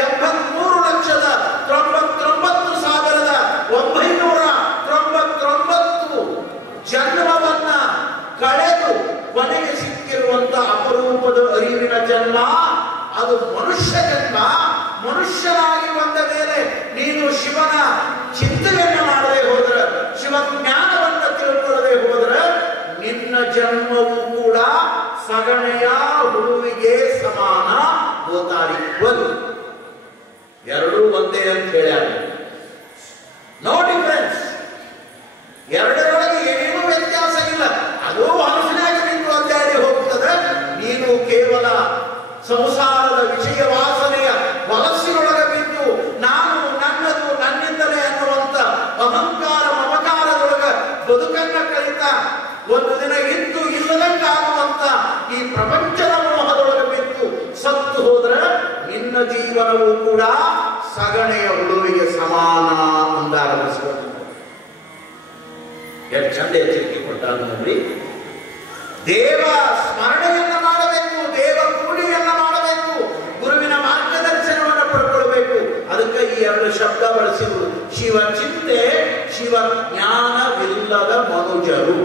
83,99,999 ಜನ್ಮವನ್ನ ಕಳೆದು ಕೊನೆಗೆ ಸಿಕ್ಕಿರುವಂತ ಅಪರೂಪದ ಅರಿವಿನ ಜನ್ಮ ಅದು ಮನುಷ್ಯ ಜನ್ಮ. ಮನುಷ್ಯರಾಗಿ ಬಂದ ಮೇಲೆ ನೀನು ಶಿವನ ಚಿಂತನೆಯನ್ನು ಮಾಡದೆ ಹೋದ್ರೆ, ಶಿವಜ್ಞಾನವನ್ನು ತಿಳ್ಕೊಳ್ಳದೆ ಹೋದ್ರೆ, ನಿನ್ನ ಜನ್ಮವು ಕೂಡ ಸಗಣೆಯ ಹುಳುವಿಗೆ ಸಮಾನ. ಗೋತಾರಿಕ್ವಲ್ ಎರಡೂ ಒಂದೇ ಅಂತ ಹೇಳ್ಯಾರ. ನೋಡಿ ಫ್ರೆಂಡ್ಸ್, ಎರಡರೊಳಗೆ ಏನೇನೂ ವ್ಯತ್ಯಾಸ ಇಲ್ಲ. ಅದು ಹಲಸಿನಾಗ ನಿಂತು ಅಡ್ಡಾಡಿ ಹೋಗ್ತದೆ. ನೀನು ಕೇವಲ ಸಂಸಾರದ ವಿಷಯ ವಾಸನೆಯ ವಲಸಿನೊಳಗೆ ಬಿದ್ದು ನಾನು ನನ್ನದು ನನ್ನಿಂದಲೇ ಅನ್ನುವಂತ ಅಹಂಕಾರ ಮಮಕಾರದೊಳಗ ಬದುಕನ್ನ ಕಲಿತಾ ಒಂದು ದಿನ ಇದ್ದು ಇಲ್ಲದಂಗಾಗುವಂತ ಈ ಪ್ರಪಂಚದ ಮೋಹದೊಳಗೆ ಬಿದ್ದು ಸತ್ತು ಹೋದ್ರೆ ನಿನ್ನ ಜೀವನವೂ ಕೂಡ ಸಗಣೆಯ ಹುಳುವಿಗೆ ಸಮಾನ ಅಂದಾರಂಭಿಸಿಕೊಂಡು ಎಷ್ಟು ಚಂದ ಎಚ್ಚರಿಕೆ ಕೊಟ್ಟಾಗ ನೋಡಿ. ದೇವ ಸ್ಮರಣೆಯನ್ನ ಮಾಡಬೇಕು, ದೇವ ಪೂಜೆಯನ್ನ ಮಾಡಬೇಕು, ಗುರುವಿನ ಮಾರ್ಗದರ್ಶನವನ್ನು ಪಡ್ಕೊಳ್ಬೇಕು. ಅದಕ್ಕೆ ಈ 2 ಶಬ್ದ ಬಳಸಿದ್ರು. ಶಿವ ಚಿಂತೆ, ಶಿವ ಜ್ಞಾನವಿಲ್ಲದ ಮನುಜರು.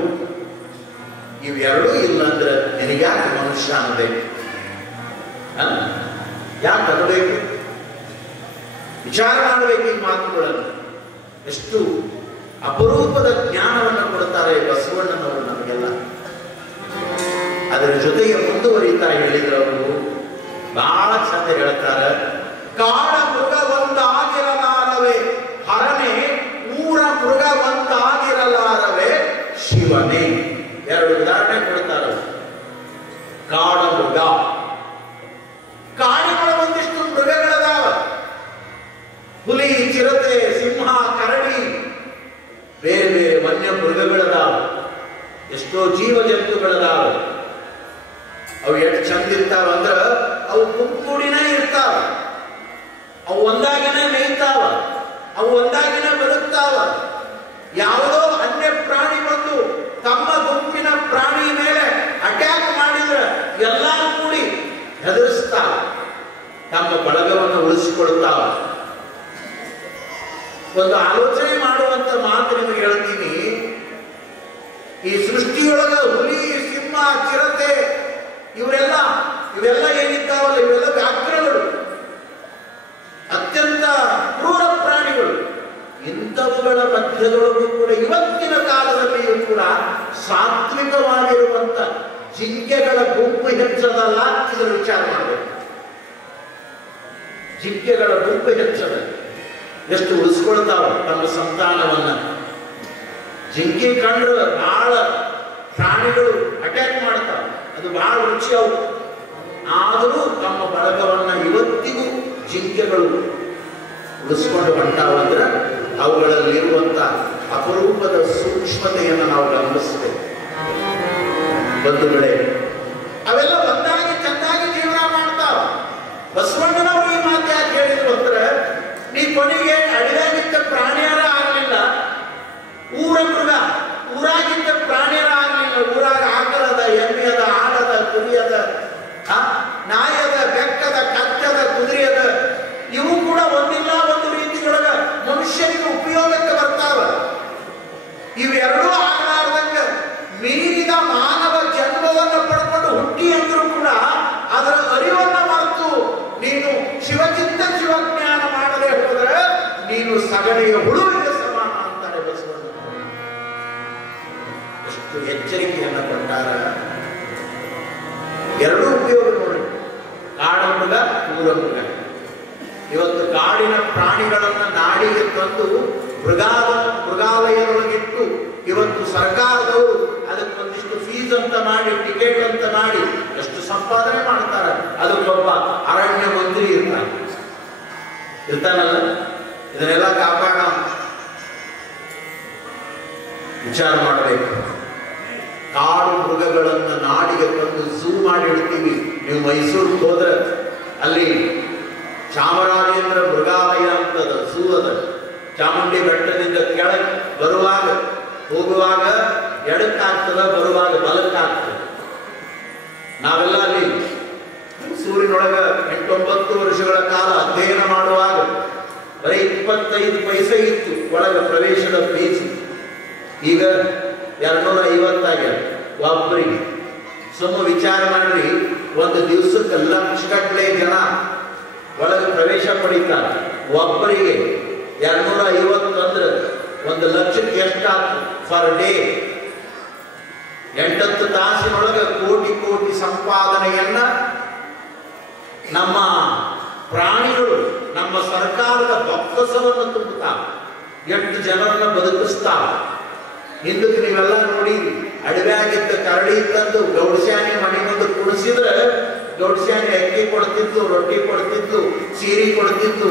ಇವೆರಡೂ ಇಲ್ಲ ಅಂದ್ರೆ ನಿನಗ್ಯಾಕೆ ಮನುಷ್ಯ ಅನ್ನಬೇಕು? ಯಾಕೆ ಅನ್ನಬೇಕು? ವಿಚಾರ ಮಾಡಬೇಕು ಈ ಮಾತುಗಳನ್ನು. ಎಷ್ಟು ಅಪರೂಪದ ಜ್ಞಾನವನ್ನು ಕೊಡುತ್ತಾರೆ ಬಸವಣ್ಣನವರು ನಮಗೆಲ್ಲ. ಅದರ ಜೊತೆಗೆ ಮುಂದುವರಿತಾ ಹೇಳಿದ್ರು ಅವರು, ಬಹಳ ಚಂದ ಹೇಳ್ತಾರೆ. ಕಾಡ ಮೃಗ ಒಂದಾಗಿರಲಾರವೇ ಹುಲಿ, ಚಿರತೆ, ಸಿಂಹ, ಕರಡಿ, ಬೇರೆ ಬೇರೆ ವನ್ಯ ಮೃಗಗಳದಾವ, ಎಷ್ಟೋ ಜೀವ ಜಂತುಗಳದಾವ. ಅವು ಎಷ್ಟು ಚಂದ ಇರ್ತಾವ ಅಂದ್ರ ಅವು ಗುಂಪುಗೂಡಿನೇ ಇರ್ತಾವ, ಅವು ಒಂದಾಗಿನೇ ಮೇಯ್ತಾವ, ಅವು ಒಂದಾಗಿನೇ ಬದುಕ್ತಾವ. ಯಾವುದೋ ಅನ್ಯ ಪ್ರಾಣಿ ಬಂದು ತಮ್ಮ ಗುಂಪಿನ ಪ್ರಾಣಿ ಮೇಲೆ ಅಟ್ಯಾಕ್ ಮಾಡಿದ್ರೆ ಎಲ್ಲ ಕೂಡಿ ಹೆದರಿಸ್ತಾವ, ತಮ್ಮ ಬಳಗವನ್ನು ಉಳಿಸಿಕೊಳ್ತಾವ. ಒಂದು ಆಲೋಚನೆ ಮಾಡುವಂತ ಮಾತು ನಿಮಗೆ ಹೇಳ್ತೀನಿ. ಈ ಸೃಷ್ಟಿಯೊಳಗ ಹುಲಿ, ಸಿಂಹ, ಚಿರತೆ ಇವೆಲ್ಲ ಏನಿದ್ದಾವಲ್ಲ, ಇವೆಲ್ಲ ವ್ಯಾಘ್ರಗಳು, ಅತ್ಯಂತ ಕ್ರೂರ ಪ್ರಾಣಿಗಳು. ಇಂಥವುಗಳ ಮಧ್ಯದೊಳಗೂ ಕೂಡ ಇವತ್ತಿನ ಕಾಲದಲ್ಲಿಯೂ ಕೂಡ ಸಾತ್ವಿಕವಾಗಿರುವಂತ ಜಿಂಕೆಗಳ ಗುಂಪು ಹೆಚ್ಚದಲ್ಲ, ಇದರ ವಿಚಾರ ಮಾಡಬೇಕು. ಜಿಂಕೆಗಳ ಗುಂಪು ಹೆಚ್ಚದ, ಎಷ್ಟು ಉಳಿಸ್ಕೊಳ್ತಾವ ತಮ್ಮ ಸಂತಾನವನ್ನ. ಜಿಂಕೆ ಕಂಡ್ರೆ ಬಹಳ ಪ್ರಾಣಿಗಳು ಅಟ್ಯಾಕ್ ಮಾಡ್ತಾವ, ಅದು ಬಹಳ ರುಚಿ ಅವು. ಆದರೂ ತಮ್ಮ ಬಳಗವನ್ನ ಇವತ್ತಿಗೂ ಜಿಂಕೆಗಳು ಉಳಿಸ್ಕೊಂಡು ಹೊಂಟಾವಂದ್ರೆ ಅವುಗಳಲ್ಲಿರುವಂತ ಅಪರೂಪದ ಸೂಕ್ಷ್ಮತೆಯನ್ನು ನಾವು ಗಮನಿಸ್ತೇವೆ. ಬಂಧುಗಳೇ, ಅವೆಲ್ಲ ಒಂದಾಗಿ ಚೆನ್ನಾಗಿ ಜೀವನ ಮಾಡ್ತಾವ. ಬಸವಣ್ಣನವರು ಈ ಮಾತು ಯಾಕೆ ಹೇಳಿದ್ರು ಅಂದ್ರೆ, ನೀ ಕೊನೆಗೆ ಅಡಿಯಾಗಿದ್ದ ಪ್ರಾಣಿಯರ ಆಗಲಿಲ್ಲ, ಊರ ಮೃಗ, ಊರಾಗಿದ್ದ ಪ್ರಾಣಿಯರ ಆಗಲಿಲ್ಲ. ಊರಾಗ ಆಕಳದ, ಎಮ್ಮೆಯದ, ಆಡದ, ಕುರಿಯದ, ನಾಯದ, ಬೆಕ್ಕದ, ಕಚ್ಚದ, ಕುದುರೆಯದ, ಇವು ಕೂಡ ಒಂದಿಲ್ಲ ಒಂದು ರೀತಿಯೊಳಗ ಮನುಷ್ಯನಿಗೆ ಉಪಯೋಗಕ್ಕೆ ಬರ್ತಾವ. ಇವೆರಡೂ ಆಗಲಾರ್ದಂಗ ಮೀರಿದ ಮಾನವ ಜನ್ಮವನ್ನು ಪಡ್ಕೊಂಡು ಹುಟ್ಟಿ ಅಂದ್ರೂ ಕೂಡ ಅದರ ಅರಿವನ್ನ ಮರೆತು ನೀನು ಶಿವಚಿತ್ತ ಶಿವಜ್ಞಾನ ಮಾಡದೆ ಹೋದರೆ ನೀನು ಸಗಣಿಯ ಹುಳುವಿಗೆ ಸಮಾನ ಅಂತಾರೆ ಬಸವಣ್ಣ. ಎಷ್ಟು ಎಚ್ಚರಿಕೆಯನ್ನ ಕೊಟ್ಟಾರ. ಎರಡೂ ಉಪಯೋಗ ನೋಡಿ, ಕಾಡಮೃಗ, ಊರ ಮೃಗ. ಇವತ್ತು ಕಾಡಿನ ಪ್ರಾಣಿಗಳನ್ನ ನಾಡಿಗೆ ತಂದು ಮೃಗಾಲಯದೊಳಗಿಟ್ಟು ಇವತ್ತು ಸರ್ಕಾರದವರು ಅದಕ್ಕೊಂದಿಷ್ಟು ಫೀಸ್ ಅಂತ ಮಾಡಿ, ಟಿಕೆಟ್ ಅಂತ ಮಾಡಿ ಎಷ್ಟು ಸಂಪಾದನೆ ಮಾಡ್ತಾರೆ. ಅದಕ್ಕೊಬ್ಬ ಅರಣ್ಯ ಮಂತ್ರಿ ಇರ್ತಾನಲ್ಲ, ಇದನ್ನೆಲ್ಲ ಕಾಪಾಡ ವಿಚಾರ ಮಾಡಬೇಕು. ಕಾಡು ಮೃಗಗಳನ್ನ ನಾಡಿಗೆ ತಂದು ಝೂ ಮಾಡಿ ಇಡ್ತೀವಿ. ನೀವು ಮೈಸೂರಿಗೆ ಹೋದ್ರೆ ಅಲ್ಲಿ ಚಾಮರಾಜೇಂದ್ರ ಮೃಗಾಲಯ ಅಂತದ, ಝೂ ಅದ. ಚಾಮುಂಡಿ ಬೆಟ್ಟದಿಂದ ಕೆಳಗೆ ಬರುವಾಗ, ಹೋಗುವಾಗ ಎಡಕ್ಕಾಗ್ತದ, ಬರುವಾಗ ಬಲಕ್ಕಾಗ್ತದೆ. ನಾವೆಲ್ಲ ಅಲ್ಲಿ ಸೂರಿನೊಳಗ 8-9 ವರ್ಷಗಳ ಕಾಲ ಅಧ್ಯಯನ ಮಾಡುವಾಗ ಬರೀ 25 ಪೈಸೆ ಇತ್ತು ಒಳಗ ಪ್ರವೇಶದ ಫೀಸು. ಈಗ 250 ಆಗ್ಯಾವ ಒಬ್ಬರಿಗೆ. ಸುಮ್ಮ ವಿಚಾರ ಮಾಡ್ರಿ, ಒಂದು ದಿವಸಕ್ಕೆ ಲಕ್ಷಗಟ್ಟಲೆ ಜನ ಒಳಗೆ ಪ್ರವೇಶ ಪಡೀತಾರೆ. ಒಬ್ಬರಿಗೆ 250 ಅಂದ್ರೆ 1 ಲಕ್ಷಕ್ಕೆ ಎಷ್ಟಾಗ್ತದೆ ಫರ್ ಡೇ? 8 ತಾಸಿನೊಳಗೆ ಕೋಟಿ ಕೋಟಿ ಸಂಪಾದನೆಯನ್ನ ನಮ್ಮ ಪ್ರಾಣಿಗಳು, ನಮ್ಮ ಸರ್ಕಾರದ ಬೊಕ್ಕಸವನ್ನು ತುಂಬುತ್ತಾವೆ, ಎಷ್ಟು ಜನರನ್ನ ಬದುಕಿಸ್ತಾವೆ. ಹಿಂದಕ್ಕೆ ನೀವೆಲ್ಲ ನೋಡಿ, ಅಡವ್ಯಾಗಿದ್ದ ಕರಡಿ ತಂದು ಗೌಡ್ಸ್ಯಾನಿ ಮನೆ ಮುಂದೆ ಕುಡಿಸಿದ್ರೆ ಗೌಡ್ಸ್ಯಾನಿ ಅಕ್ಕಿ ಕೊಡ್ತಿದ್ದು, ರೊಟ್ಟಿ ಕೊಡ್ತಿದ್ದು, ಸೀರೆ ಕೊಡ್ತಿದ್ದು.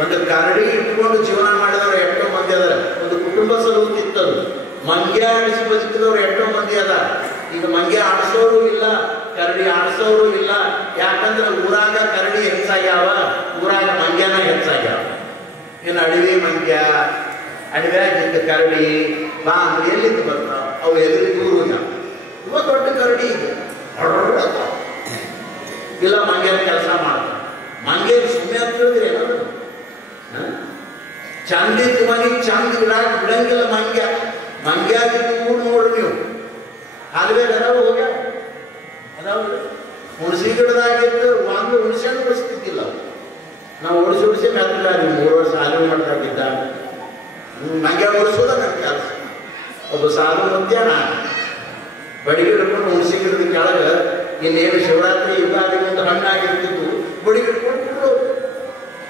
ಒಂದು ಕರಡಿ ಇಟ್ಕೊಂಡು ಜೀವನ ಮಾಡಿದವರು ಎಷ್ಟೋ ಮಂದಿ ಅದ. ಒಂದು ಕುಟುಂಬ ಸಲುತ್ತಿತ್ತದು. ಮಂಗ್ಯ ಆಡಿಸಿ ಬದುಕಿದವ್ರು ಎಷ್ಟೋ ಮಂದಿ ಅದ. ಈಗ ಮಂಗ್ಯ ಆಡಿಸೋರು ಇಲ್ಲ, ಕರಡಿ ಆಡಿಸೋರು ಇಲ್ಲ. ಯಾಕಂದ್ರೆ ಊರಾಗ ಕರಡಿ ಹೆಚ್ಚಾಗ್ಯಾವ, ಊರಾಗ ಮಂಗ್ಯನ ಹೆಚ್ಚಾಗ್ಯಾವ. ಇನ್ನು ಅಡವಿ ಮಂಗ್ಯ, ಅಡವ್ಯಾಗಿದ್ದ ಕರಡಿ ಬಾ ಅಂದ್ರೆ ಎಲ್ಲಿಂದ ಬರ್ತಾವ? ಅವು ಎದುರು ದೂರು ಇವ ದೊಡ್ಡ ಕರಡಿ ಇಲ್ಲ, ಮಂಗ್ಯನ ಕೆಲಸ ಮಾಡ್ತಾವ. ಮಂಗ್ಯ ಸುಮ್ಮನೆ ಅಂತ ಹೇಳಿದ್ರೆ ಏನಾದ್ರು ಚಂದಿದ್ದು ಮನೆಗೆ ಚಂದ ಬಿಡಂಗಿಲ್ಲ. ಮಂಗ್ಯಾಗಿದ್ದು ಊರು ನೋಡ್ರಿ ನೀವು. ಹಾಲ್ವೇ ಅದಾವ, ಹೋಗ್ಯಾವ ಅದಾವ. ಹುಣಸಿ ಗಿಡದಾಗಿದ್ದು ಒಂದು ಹುಣಸೆಣ್ಣು ಉಳಿಸ್ತಿದ್ದಿಲ್ಲ. ನಾವು ಉಳಿಸಿ ಮೆತ್ತಲ 3 ವರ್ಷ ಹಾಲು ಮಾಡ್ದಾಗಿದ್ದ ಮಂಗ್ಯ ಉಳಿಸೋದ ನನ್ನ ಕೆಲಸ. ಒಬ್ಬ ಸಾಧು ಮಧ್ಯಾಹ್ನ ಬಡಿಗೆ ಹಿಡ್ಕೊಂಡು ಹುಣಸಿ ಗಿಡದ ಕೆಳಗೆ ಇನ್ನೇನು ಶಿವರಾತ್ರಿ ಯುಗಾದಿ ಒಂದು ಹಣ್ಣಾಗಿರ್ತಿದ್ದು ಬಡಿಗೆ ಹಿಡ್ಕೊಂಡು ಬಿಡೋದು,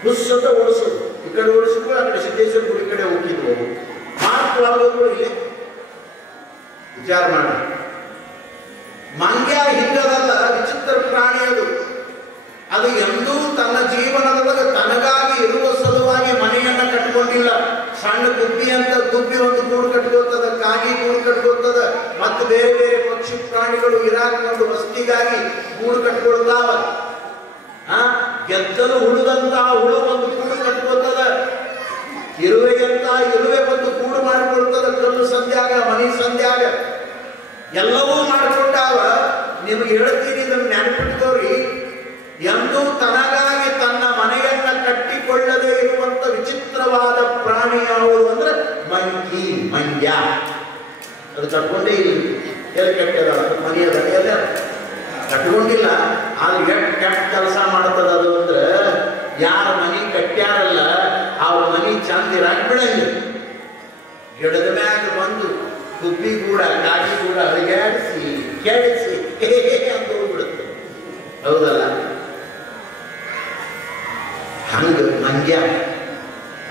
ಹುಸ್ಸಂತ ಉಳಿಸೋದು. ಈ ಕಡೆ ಉಳಿಸಿದ್ರು, ಆ ಕಡೆ ಸಿದ್ದೇಶ್ವರ ಗುಡಿ ಕಡೆ ಹೋಗಿದ್ವು. ಮಾತು ಆಗೋದು ಇಲ್ಲಿ ವಿಚಾರ ಮಾಡಿ. ಮಂಗ್ಯ ಹಿಂಗದಲ್ಲ, ವಿಚಿತ್ರ ಪ್ರಾಣಿ ಅದು. ಅದು ಎಂದೂ ತನ್ನ ಜೀವನದೊಳಗೆ ತನಗಾಗಿ ಹಾಕಿಕೊಂಡು ವಸ್ತಿಗಾಗಿ ಗೂಡು ಕಟ್ಕೊಳ್ತಾವ. ಗೆದ್ದಲು ಹುಳುದಂತ ಹುಳು ಒಂದು ಗೂಡು ಕಟ್ಕೊಳ್ತದ, ಇರುವೆಯಂತ ಇರುವೆ ಒಂದು ಗೂಡು ಮಾಡಿಕೊಳ್ತದ. ಕಲ್ಲು ಸಂಧ್ಯಾಗ, ಮನಿ ಸಂಧ್ಯಾಗ ಎಲ್ಲವೂ ಮಾಡಿಕೊಂಡಾವ. ನಿಮ್ಗೆ ಹೇಳ್ತೀನಿ, ಇದನ್ನು ನೆನಪಿಟ್ಕೋರಿ. ಎಂದೂ ತನಗಾಗಿ ತನ್ನ ಮನೆಯನ್ನ ಕಟ್ಟಿಕೊಳ್ಳದೆ ಇರುವಂತ ವಿಚಿತ್ರವಾದ ಪ್ರಾಣಿ ಯಾವುದು ಅಂದ್ರೆ ಮಂಕಿ, ಮಂಗ್ಯ. ಅದು ಕಟ್ಕೊಂಡೇ ಇಲ್ಲ. ಎಲ್ಲಿ ಕಟ್ಟಿದ ಮನೆಯ ಎಲ್ಲ ಕಟ್ಕೊಂಡಿಲ್ಲ. ಆದ್ರೆ ಎಷ್ಟು ಕೆಟ್ಟ ಕೆಲಸ ಮಾಡ್ತದ ಅದು ಅಂದ್ರೆ, ಯಾರ ಮನೆ ಕಟ್ಟ್ಯಾರಲ್ಲ ಅವ್ರ ಮನೆ ಚಂದ ಇರಾಕ್ ಬಿಡಂಗಿಲ್ಲ. ಗಿಡದ ಮ್ಯಾಗ ಬಂದು ಗುಬ್ಬಿ ಕೂಡ ಕಾಗಿ ಕೂಡ ಅಳಿಗಾಡಿಸಿ ಕೆಡಿಸಿ ಅಂತ ಹೋಗ್ಬಿಡುತ್ತೆ. ಹೌದಲ್ಲ? ಹಂಗ ಮಂಗ್ಯ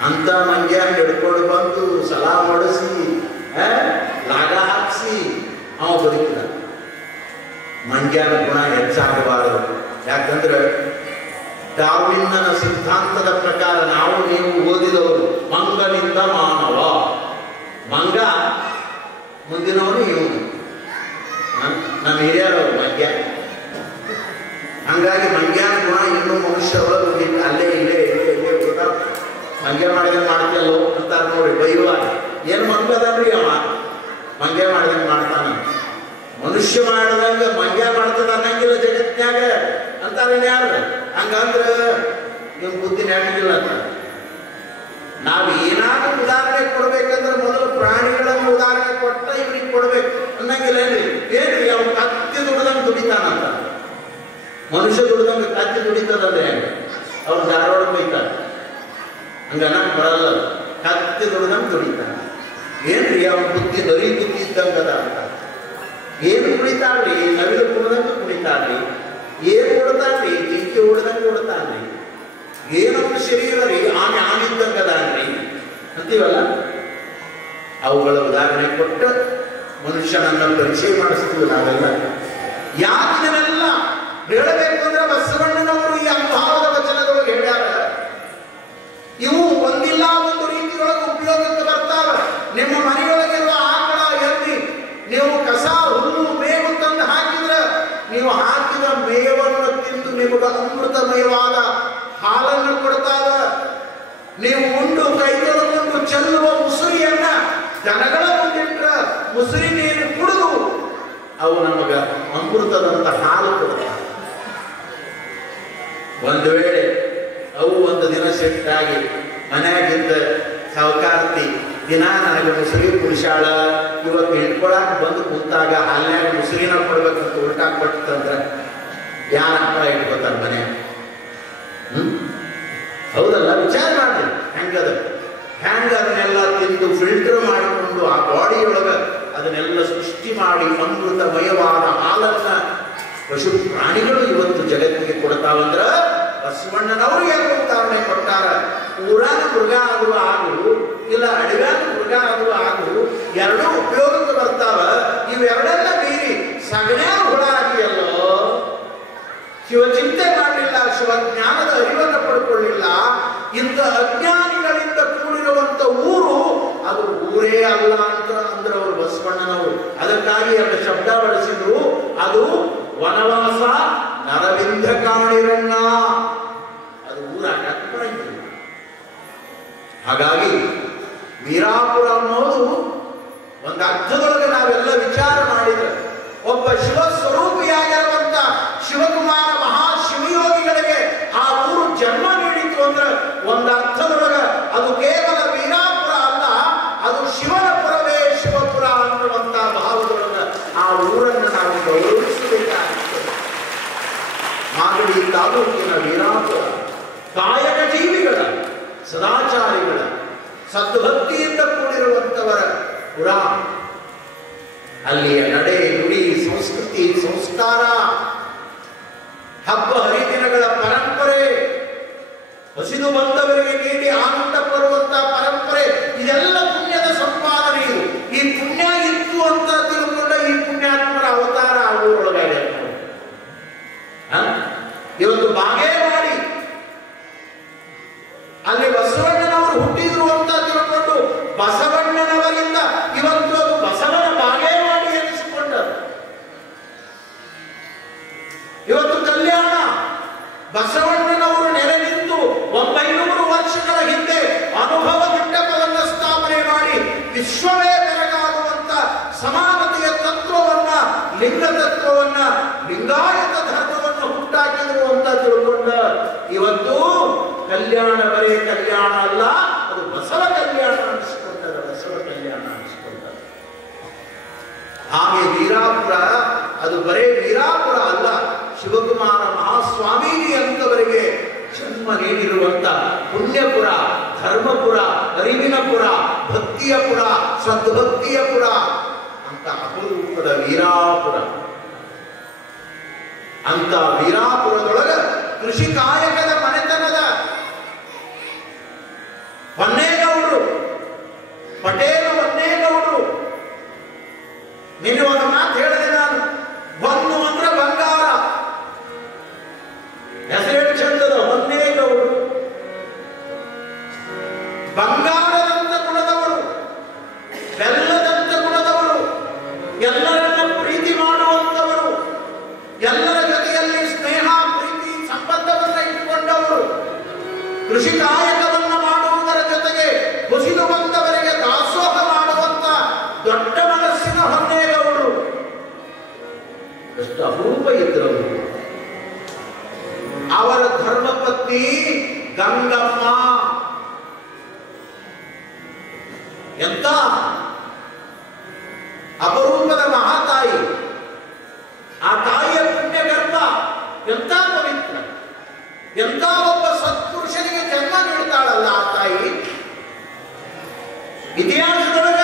ಅಂತ ಮಂಗ್ಯ ಹಿಡ್ಕೊಂಡು ಬಂದು ಸಲಾ ಮಾಡಿಸಿ ಲಾಗ ಹಾಕಿಸಿ ಅವ ಬದುಕಿದ. ಮಂಗ್ಯನ ಗುಣ ಹೆಚ್ಚಾಗಬಾರದು. ಯಾಕಂದ್ರೆ ಡಾರ್ವಿನ್ನ ಸಿದ್ಧಾಂತದ ಪ್ರಕಾರ ನಾವು ನೀವು ಓದಿದವರು ಮಂಗನಿಂದ ಮಾನವ, ಮಂಗ ಮುಂದಿನವನು ಇವನು. ನಮ್ಮ ಹಿರಿಯರು ಮಂಗ್ಯ. ಹಂಗಾಗಿ ಮಂಗ್ಯನ ಗುಣ ಇನ್ನೂ ಮನುಷ್ಯ ಒಳಗೆ ಅಲ್ಲೇ ಇಲ್ಲೇ ಮಂಗ್ಯ ಮಾಡಿದಂಗೆ ಮಾಡ್ತೀಯಲ್ಲೋ ಅಂತಾರ ನೋಡಿ, ಬೈಯುವಾಗ. ಏನು ಮಂಗದನ್ರಿ ಅವ, ಮಂಗ್ಯ ಮಾಡಿದಂಗೆ ಮಾಡ್ತಾನ. ಮನುಷ್ಯ ಮಾಡಿದಂಗ ಮಂಗ್ಯ ಮಾಡ್ತದ ಅನ್ನಂಗಿಲ್ಲ ಜಗತ್ನ್ಯಾಗ ಅಂತಾರ ಯಾರು. ಹಂಗಂದ್ರೆ ನಿಮ್ ಬುದ್ಧಿ ನೆನಪಿಲ್ಲ ಅಂತ. ನಾವು ಏನಾದ್ರೂ ಉದಾಹರಣೆ ಕೊಡ್ಬೇಕಂದ್ರೆ ಮೊದಲು ಪ್ರಾಣಿಗಳನ್ನು ಉದಾಹರಣೆ ಕೊಟ್ಟ ಇವ್ರಿಗೆ ಕೊಡ್ಬೇಕು ಅನ್ನಂಗಿಲ್ಲ. ಏನ್ರಿ ಅವ್ನು ಕತ್ತಿ ದುಡ್ದಂಗೆ ದುಡಿತಾನಂತ. ಮನುಷ್ಯ ದುಡ್ದಂಗೆ ಕತ್ತಿ ದುಡಿತದಂದ್ರೆ ಅವ್ರು ಧಾರವಾಡ ಬೈತಾರೆ. ಹಂಗನಕ್ ಬರಲ್ಲ. ಕತ್ತಿ ದುಡ್ದಂಗೆ ದುಡಿತಾನ. ಏನ್ರಿ ಅವ್ನ ಬುದ್ಧಿ ನರಿ ಬುದ್ಧಿ ಇದ್ದಂಗದ ಅಂತ. ಏನು ಕುಡಿತಾಳ್ರಿ? ನವಿಲು ಕುಡ್ದಂಗೆ ಕುಡಿತಾಳ್ರಿ. ಏನು ಕೊಡ್ತಾನ್ರಿ? ಜಿಂಕಿ ಹೊಡ್ದಂಗೆ ಕೊಡ್ತಾನ್ರಿ. ಏನೊಂದು ಶರೀರ ರೀ, ಆನೆ ಆನಿದ್ದಂಗದಾನ್ರಿ ಅಂತೀವಲ್ಲ. ಅವುಗಳ ಉದಾಹರಣೆ ಕೊಟ್ಟು ಮನುಷ್ಯನನ್ನ ಪರಿಚಯ ಮಾಡಿಸ್ತೀವಿ ನಾವೆಲ್ಲ. ಯಾಕೆಲ್ಲ ಹೇಳಬೇಕು ಅಂದ್ರೆ ಬಸವಣ್ಣನವರು ಈ ಅನುಭವದ ವಚನದೊಳಗೆ ಹೇಳ್ಯಾರ. ಇವು ಒಂದಿಲ್ಲ ಒಂದು ರೀತಿಯೊಳಗೆ ಉಪಯೋಗಕ್ಕೆ ಬರ್ತಾವ. ನಿಮ್ಮ ಮನೆಯೊಳಗಿರುವ ಆಕಳ ಎಲ್ಲಿ ನೀವು ಕಸ ಹುಲ್ಲು ಮೇವು ತಂದು ಹಾಕಿದ್ರೆ, ನೀವು ಹಾಕಿದ ಮೇವನ್ನು ತಿಂದು ನಿಮಗೆ ಅಮೃತಮಯವಾದ ಹಾಲನ್ನು ಕೊಡ್ತಾವ. ನೀವು ಉಂಡು ಕೈ ತೊಳೆದುಕೊಂಡು ಚೆಲ್ಲುವ ಮುಸುರಿಯನ್ನ ಜನಗಳ ಮುಂದಿಟ್ರ ಮುಸುರಿ ನೀರು ಕುಡಿದು ಅವು ನಮಗ ಅಮೃತದಂತ ಹಾಲು ಕೊಡ್ತಾವ. ಒಂದು ವೇಳೆ ಅವು ಒಂದು ದಿನ ಸಿಟ್ಟಾಗಿ ಮನೆಯಾಗಿದ್ದ ಸಾವುಕಾರ್ತಿ ದಿನ ನನಗೆ ಮುಸುರಿ ಕುಡಿಸಾಳ, ಇವತ್ತು ಹಿಡ್ಕೊಳಕ್ ಬಂದು ಕುಂತಾಗ ಹಾಲ್ಯಾಗ ಮುಸುರಿನ ಕೊಡ್ಬೇಕಂತ ಉಲ್ಟಾ ಕೊಟ್ಟಂದ್ರೆ ಯಾರಪ್ಪ ಇಟ್ಕೋತಾರ ಮನೆ? ಹೌದಲ್ಲ? ವಿಚಾರ ಮಾಡ್ರಿ. ಹೆಂಗದ ಅದನ್ನೆಲ್ಲ ತಿಂದು ಫಿಲ್ಟರ್ ಮಾಡಿಕೊಂಡು ಆ ಬಾಡಿಯೊಳಗ ಅದನ್ನೆಲ್ಲ ಸೃಷ್ಟಿ ಮಾಡಿ ಅಮೃತಮಯವಾದ ಹಾಲನ್ನ ಪಶು ಪ್ರಾಣಿಗಳು ಇವತ್ತು ಜಗತ್ತಿಗೆ ಕೊಡ್ತಾವಂದ್ರ ಬಸವಣ್ಣನವರು ಏನು ಉದಾಹರಣೆ ಕೊಟ್ಟಾರ. ಊರಾನ ಮೃಗ ಆಗುವ ಆಗು ಇಲ್ಲ ಅಡವ್ಯಾನ ಮೃಗ ಆಗುವ ಆಗು ಎರಡೂ ಉಪಯೋಗಕ್ಕೆ ಬರ್ತಾವ. ಇವೆರಡನ್ನ ಮೀರಿ ಸಗಣ್ಯಾನ ಹುಳ ಆಗಿಯಲ್ಲೋ, ಶಿವಚಿಂತೆ ಮಾಡಲಿಲ್ಲ, ಶಿವಜ್ಞಾನದ ಅರಿವನ್ನು ಪಡ್ಕೊಳ್ಳಿಲ್ಲ. ಇಂಥ ಅಜ್ಞಾನಿಗಳಿಂದ ಕೂಡಿರುವಂತ ಊರು ಅದು ಊರೇ ಅಲ್ಲ ಅಂತ ಅಂದ್ರೆ ಅವರು ಬಸವಣ್ಣನವರು. ಅದಕ್ಕಾಗಿ ಎರಡು ಶಬ್ದ ಬಳಸಿದ್ರು. ಅದು ವನವಾಸ ನರವಿಂಧ ಕಾಣಿರಣ್ಣ, ಅದು ಊರಾಟಕ್ಕೆ ಬರಂಗಿಲ್ಲ. ಹಾಗಾಗಿ ವೀರಾಪುರ ಅನ್ನೋದು ಒಂದು ಅರ್ಥದೊಳಗೆ ನಾವೆಲ್ಲ ವಿಚಾರ ಮಾಡಿದ್ರೆ ಒಬ್ಬ ಶಿವ ಸ್ವರೂಪಿಯಾಗಿರುವಂತ ಶಿವಕುಮಾರ ಮಹಾಶಿವಯೋಗಿಗಳಿಗೆ ಆ ಊರು ಜನ್ಮ ನೀಡಿತು ಅಂದ್ರೆ ಒಂದು ಅರ್ಥದೊಳಗ ಅದು ಕೇವಲ ವೀರಾಪುರ ಅಲ್ಲ, ಅದು ಶಿವನ ಪುರವೇ ಶಿವಪುರ ಅನ್ನುವಂತ ಭಾವದೊಳಗ ಆ ಊರನ್ನು ನಾವು ಗೌರವಿಸಬೇಕಾಗುತ್ತದೆ. ಮಾಗಡಿ ತಾಲೂಕಿನ ವೀರಾಪುರ ಕಾಯಕ ಜೀವಿಗಳ, ಸದಾಚಾರಿಗಳ, ಸದ್ಭಕ್ತಿಯಿಂದ ಕೂಡಿರುವಂತವರ ಪುರ. ಅಲ್ಲಿಯ ನಡೆ, ನುಡಿ, ಸಂಸ್ಕೃತಿ, ಸಂಸ್ಕಾರ, ಹಬ್ಬ ಹರಿದಿನಗಳ ಪರಂಪರೆ, ಹಸಿದು ಬಂದವರಿಗೆ ನೀಡಿ ಆನಂದ ಪಡುವಂತಹ ಪರಂಪರೆ, ಇದೆಲ್ಲ ಪುಣ್ಯದ ಸಂಪಾದನೆ. ಇದು ಈ ಪುಣ್ಯ ಇತ್ತು ಅಂತ ತಿಳ್ಕೊಂಡ ಈ ಪುಣ್ಯಾತ್ಮರ ಅವತಾರ ಅವರೊಳಗಾಗಿದೆ. ಇವತ್ತು ಬಾಗೇ ಮಾಡಿ ಅಲ್ಲಿ ಬಸವಣ್ಣನವರು ಹುಟ್ಟಿದ್ರು ಅಂತ ತಿಳ್ಕೊಂಡು ಬಸವಣ್ಣನವರಿಂದ ಇವತ್ತು ಅದು ಬಸವನ ಬಾಗೇ ಮಾಡಿ ಎನಿಸಿಕೊಂಡರು. ಬಸವಣ್ಣನವರು ನೆಲೆ ನಿಂತು 900 ವರ್ಷಗಳ ಹಿಂದೆ ಅನುಭವ ಮಂಟಪವನ್ನು ಸ್ಥಾಪನೆ ಮಾಡಿ ವಿಶ್ವವೇ ಬೆರಗಾಗುವಂತ ಸಮಾನತೆಯ ತತ್ವವನ್ನ, ಲಿಂಗ ತತ್ವವನ್ನ, ಲಿಂಗಾಯತ ಧರ್ಮವನ್ನು ಹುಟ್ಟಾಕಿದ್ರು ಅಂತ ತಿಳ್ಕೊಂಡ ಇವತ್ತು ಕಲ್ಯಾಣ ಬರೇ ಕಲ್ಯಾಣ ಅಲ್ಲ, ಅದು ಬಸವ ಕಲ್ಯಾಣ ಅನಿಸ್ಕೊಂಡದ, ಬಸವ ಕಲ್ಯಾಣ ಅನಿಸ್ಕೊಂಡದ. ಹಾಗೆ ವೀರಾಪುರ ಅದು ಬರೇ ವೀರಾಪುರ ಅಲ್ಲ, ಶಿವಕುಮಾರ ಮಹಾಸ್ವಾಮೀಜಿ ಅಂತವರಿಗೆ ಜನ್ಮ ನೀಡಿರುವಂತ ಪುಣ್ಯಪುರ, ಧರ್ಮಪುರ, ಅರಿವಿನಪುರ, ಭಕ್ತಿಯ ಪುರ, ಸದ್ಭಕ್ತಿಯ ಪುರ ಅಂತ ಅಪರೂಪದ ವೀರಾಪುರ. ಅಂತ ವೀರಾಪುರದೊಳಗ ಕೃಷಿ ಕಾಯಕದ ಮನೆತನದ ಹೊನ್ನೇಗೌಡರು, ಪಟೇಲ ಹೊನ್ನೇಗೌಡರು. ನಿನ್ನೆ ಒಂದು ಮಾತು ಹೇಳಿದೆ ನಾನು, ಹೊನ್ನು ಅಂದ್ರೆ ಬಂಗಾರ, ಹೆಸರು ಚಂದದ ಹೊನ್ನೇಗೌಡರು. ಬಂಗಾರದಂತ ಗುಣದವರು, ಬೆಲ್ಲದಂತ ಗುಣದವರು, ಎಲ್ಲರನ್ನ ಪ್ರೀತಿ ಮಾಡುವಂತವರು, ಎಲ್ಲರ ಜೊತೆಯಲ್ಲಿ ಸ್ನೇಹ ಪ್ರೀತಿ ಸಂಬಂಧವನ್ನು ಇಟ್ಟುಕೊಂಡವರು, ಕೃಷಿ ಕಾಯಕವನ್ನ ಮಾಡುವುದರ ಜೊತೆಗೆ ಕುಸಿದು ಬಂದವರಿಗೆ ದಾಸೋಹ ಮಾಡುವಂತ ದೊಡ್ಡ ಮನಸ್ಸಿನ ಹೊನ್ನೇಗೌಡರು. ಎಷ್ಟು ಅಪರೂಪ ಇದ್ದರು. ಅವರ ಧರ್ಮಪತ್ನಿ ಗಂಗಮ್ಮ. ಎಂತ ಅಪರೂಪದ ಮಹಾತಾಯಿ. ಆ ತಾಯಿಯ ಪುಣ್ಯ ಗರ್ಭ ಎಂತ ಪವಿತ್ರ, ಎಂತ ಒಬ್ಬ ಸತ್ಪುರುಷನಿಗೆ ಜನ್ಮ ನೀಡ್ತಾಳಲ್ಲ ಆ ತಾಯಿ. ಇತಿಹಾಸದೊಳಗ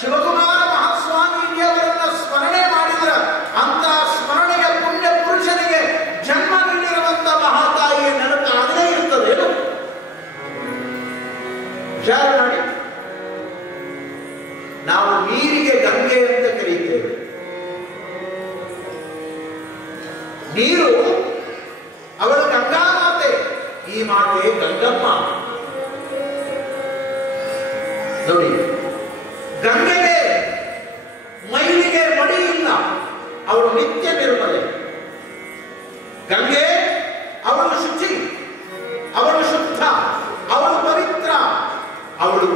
ಶಿವಕುಮಾರ ಮಹಾಸ್ವಾಮೀಜಿಯವರನ್ನ ಸ್ಮರಣೆ ಮಾಡಿದ್ರ ಅಂತ ಸ್ಮರಣೆಯ ಪುಣ್ಯ ಪುರುಷನಿಗೆ ಜನ್ಮ ನೀಡಿರುವಂತ ಮಹಾತಾಯಿಯ ನೆನಪು ಆಗದೇ ಇರ್ತದೇನು? ವಿಚಾರ ಮಾಡಿ. ನಾವು ನೀರಿಗೆ ಗಂಗೆ ಅಂತ ಕರೀತೇವೆ. ನೀರು ಅವಳು ಗಂಗಾ ಮಾತೆ, ಈ ಮಾತೆ ಗಂಗಮ್ಮ. ನೋಡಿ, ಗಂಗೆಗೆ ಮೈಲಿಗೆ ಮಡಿ ಇಲ್ಲ, ಅವಳು ನಿತ್ಯ ನಿರ್ಮಲೆ. ಗಂಗೆ ಅವಳು ಶುಚಿ, ಅವಳು ಶುದ್ಧ, ಅವಳು ಪವಿತ್ರ, ಅವಳು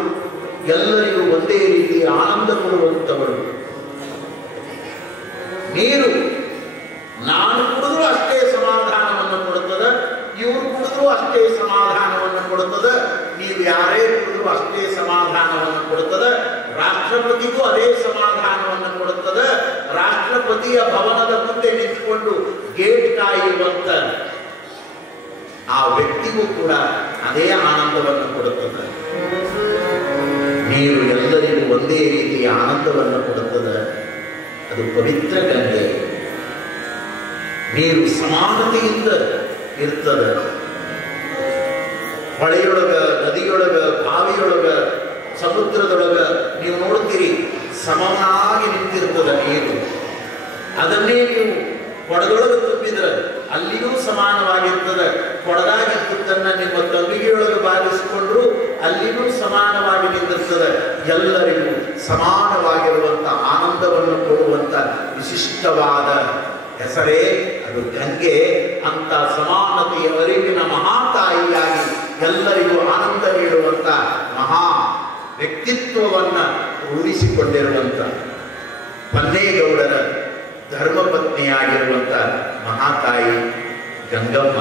ಎಲ್ಲರಿಗೂ ಒಂದೇ ರೀತಿ ಆನಂದ ಕೊಡುವಂತವಳು. ನೀರು ನಾನು ಕುಡಿದ್ರೂ ಅಷ್ಟೇ ಸಮಾಧಾನವನ್ನು ಕೊಡುತ್ತದೆ, ಇವರು ಕುಡಿದ್ರೂ ಅಷ್ಟೇ ಸಮಾಧಾನವನ್ನು ಕೊಡುತ್ತದೆ, ನೀವು ಯಾರೇ ಕುಡಿದ್ರೂ ಅಷ್ಟೇ ಸಮಾಧಾನವನ್ನು ಕೊಡುತ್ತದೆ. ರಾಷ್ಟ್ರಪತಿಗೂ ಅದೇ ಸಮಾಧಾನವನ್ನು ಕೊಡುತ್ತದೆ. ರಾಷ್ಟ್ರಪತಿಯ ಭವನದ ಮುಂದೆ ನಿಂತುಕೊಂಡು ಗೇಟ್ ಕಾಯುವಂತ ಆ ವ್ಯಕ್ತಿಗೂ ಕೂಡ ಅದೇ ಆನಂದವನ್ನು ಕೊಡುತ್ತದೆ. ನೀರು ಎಲ್ಲರಿಗೂ ಒಂದೇ ರೀತಿಯ ಆನಂದವನ್ನು ಕೊಡುತ್ತದೆ. ಅದು ಪವಿತ್ರ ಗಂಗೆ. ನೀರು ಸಮಾನತೆಯಿಂದ ಇರ್ತದೆ. ಹೊಳೆಯೊಳಗ, ನದಿಯೊಳಗ, ಬಾವಿಯೊಳಗ, ಸಮುದ್ರದೊಳಗ ನೀವು ನೋಡ್ತೀರಿ, ಸಮನಾಗಿ ನಿಂತಿರ್ತದೆ ನೀರು. ಅದನ್ನೇ ನೀವು ಕೊಡದೊಳಗೆ ತುಂಬಿದ್ರೆ ಅಲ್ಲಿಯೂ ಸಮಾನವಾಗಿರ್ತದೆ. ಕೊಡದಾಗಿದ್ದನ್ನ ನಿಮ್ಮ ತಂಬಿಗೆಯೊಳಗೆ ಬಾರಿಸಿಕೊಂಡ್ರು ಅಲ್ಲಿಯೂ ಸಮಾನವಾಗಿ ನಿಂತಿರ್ತದೆ. ಎಲ್ಲರಿಗೂ ಸಮಾನವಾಗಿರುವಂತ ಆನಂದವನ್ನು ಕೊಡುವಂತ ವಿಶಿಷ್ಟವಾದ ಹೆಸರೇ ಅದು ಗಂಗೆ. ಅಂತ ಸಮಾನತೆಯ ಅರಿವಿನ ಮಹಾತಾಯಿಯಾಗಿ ಎಲ್ಲರಿಗೂ ಆನಂದ ನೀಡುವಂತ ಮಹಾ ವ್ಯಕ್ತಿತ್ವವನ್ನ ರೂಢಿಸಿಕೊಂಡಿರುವಂತ ಹೊನ್ನೇಗೌಡರ ಧರ್ಮಪತ್ನಿಯಾಗಿರುವಂತ ಮಹಾತಾಯಿ ಗಂಗಮ್ಮ.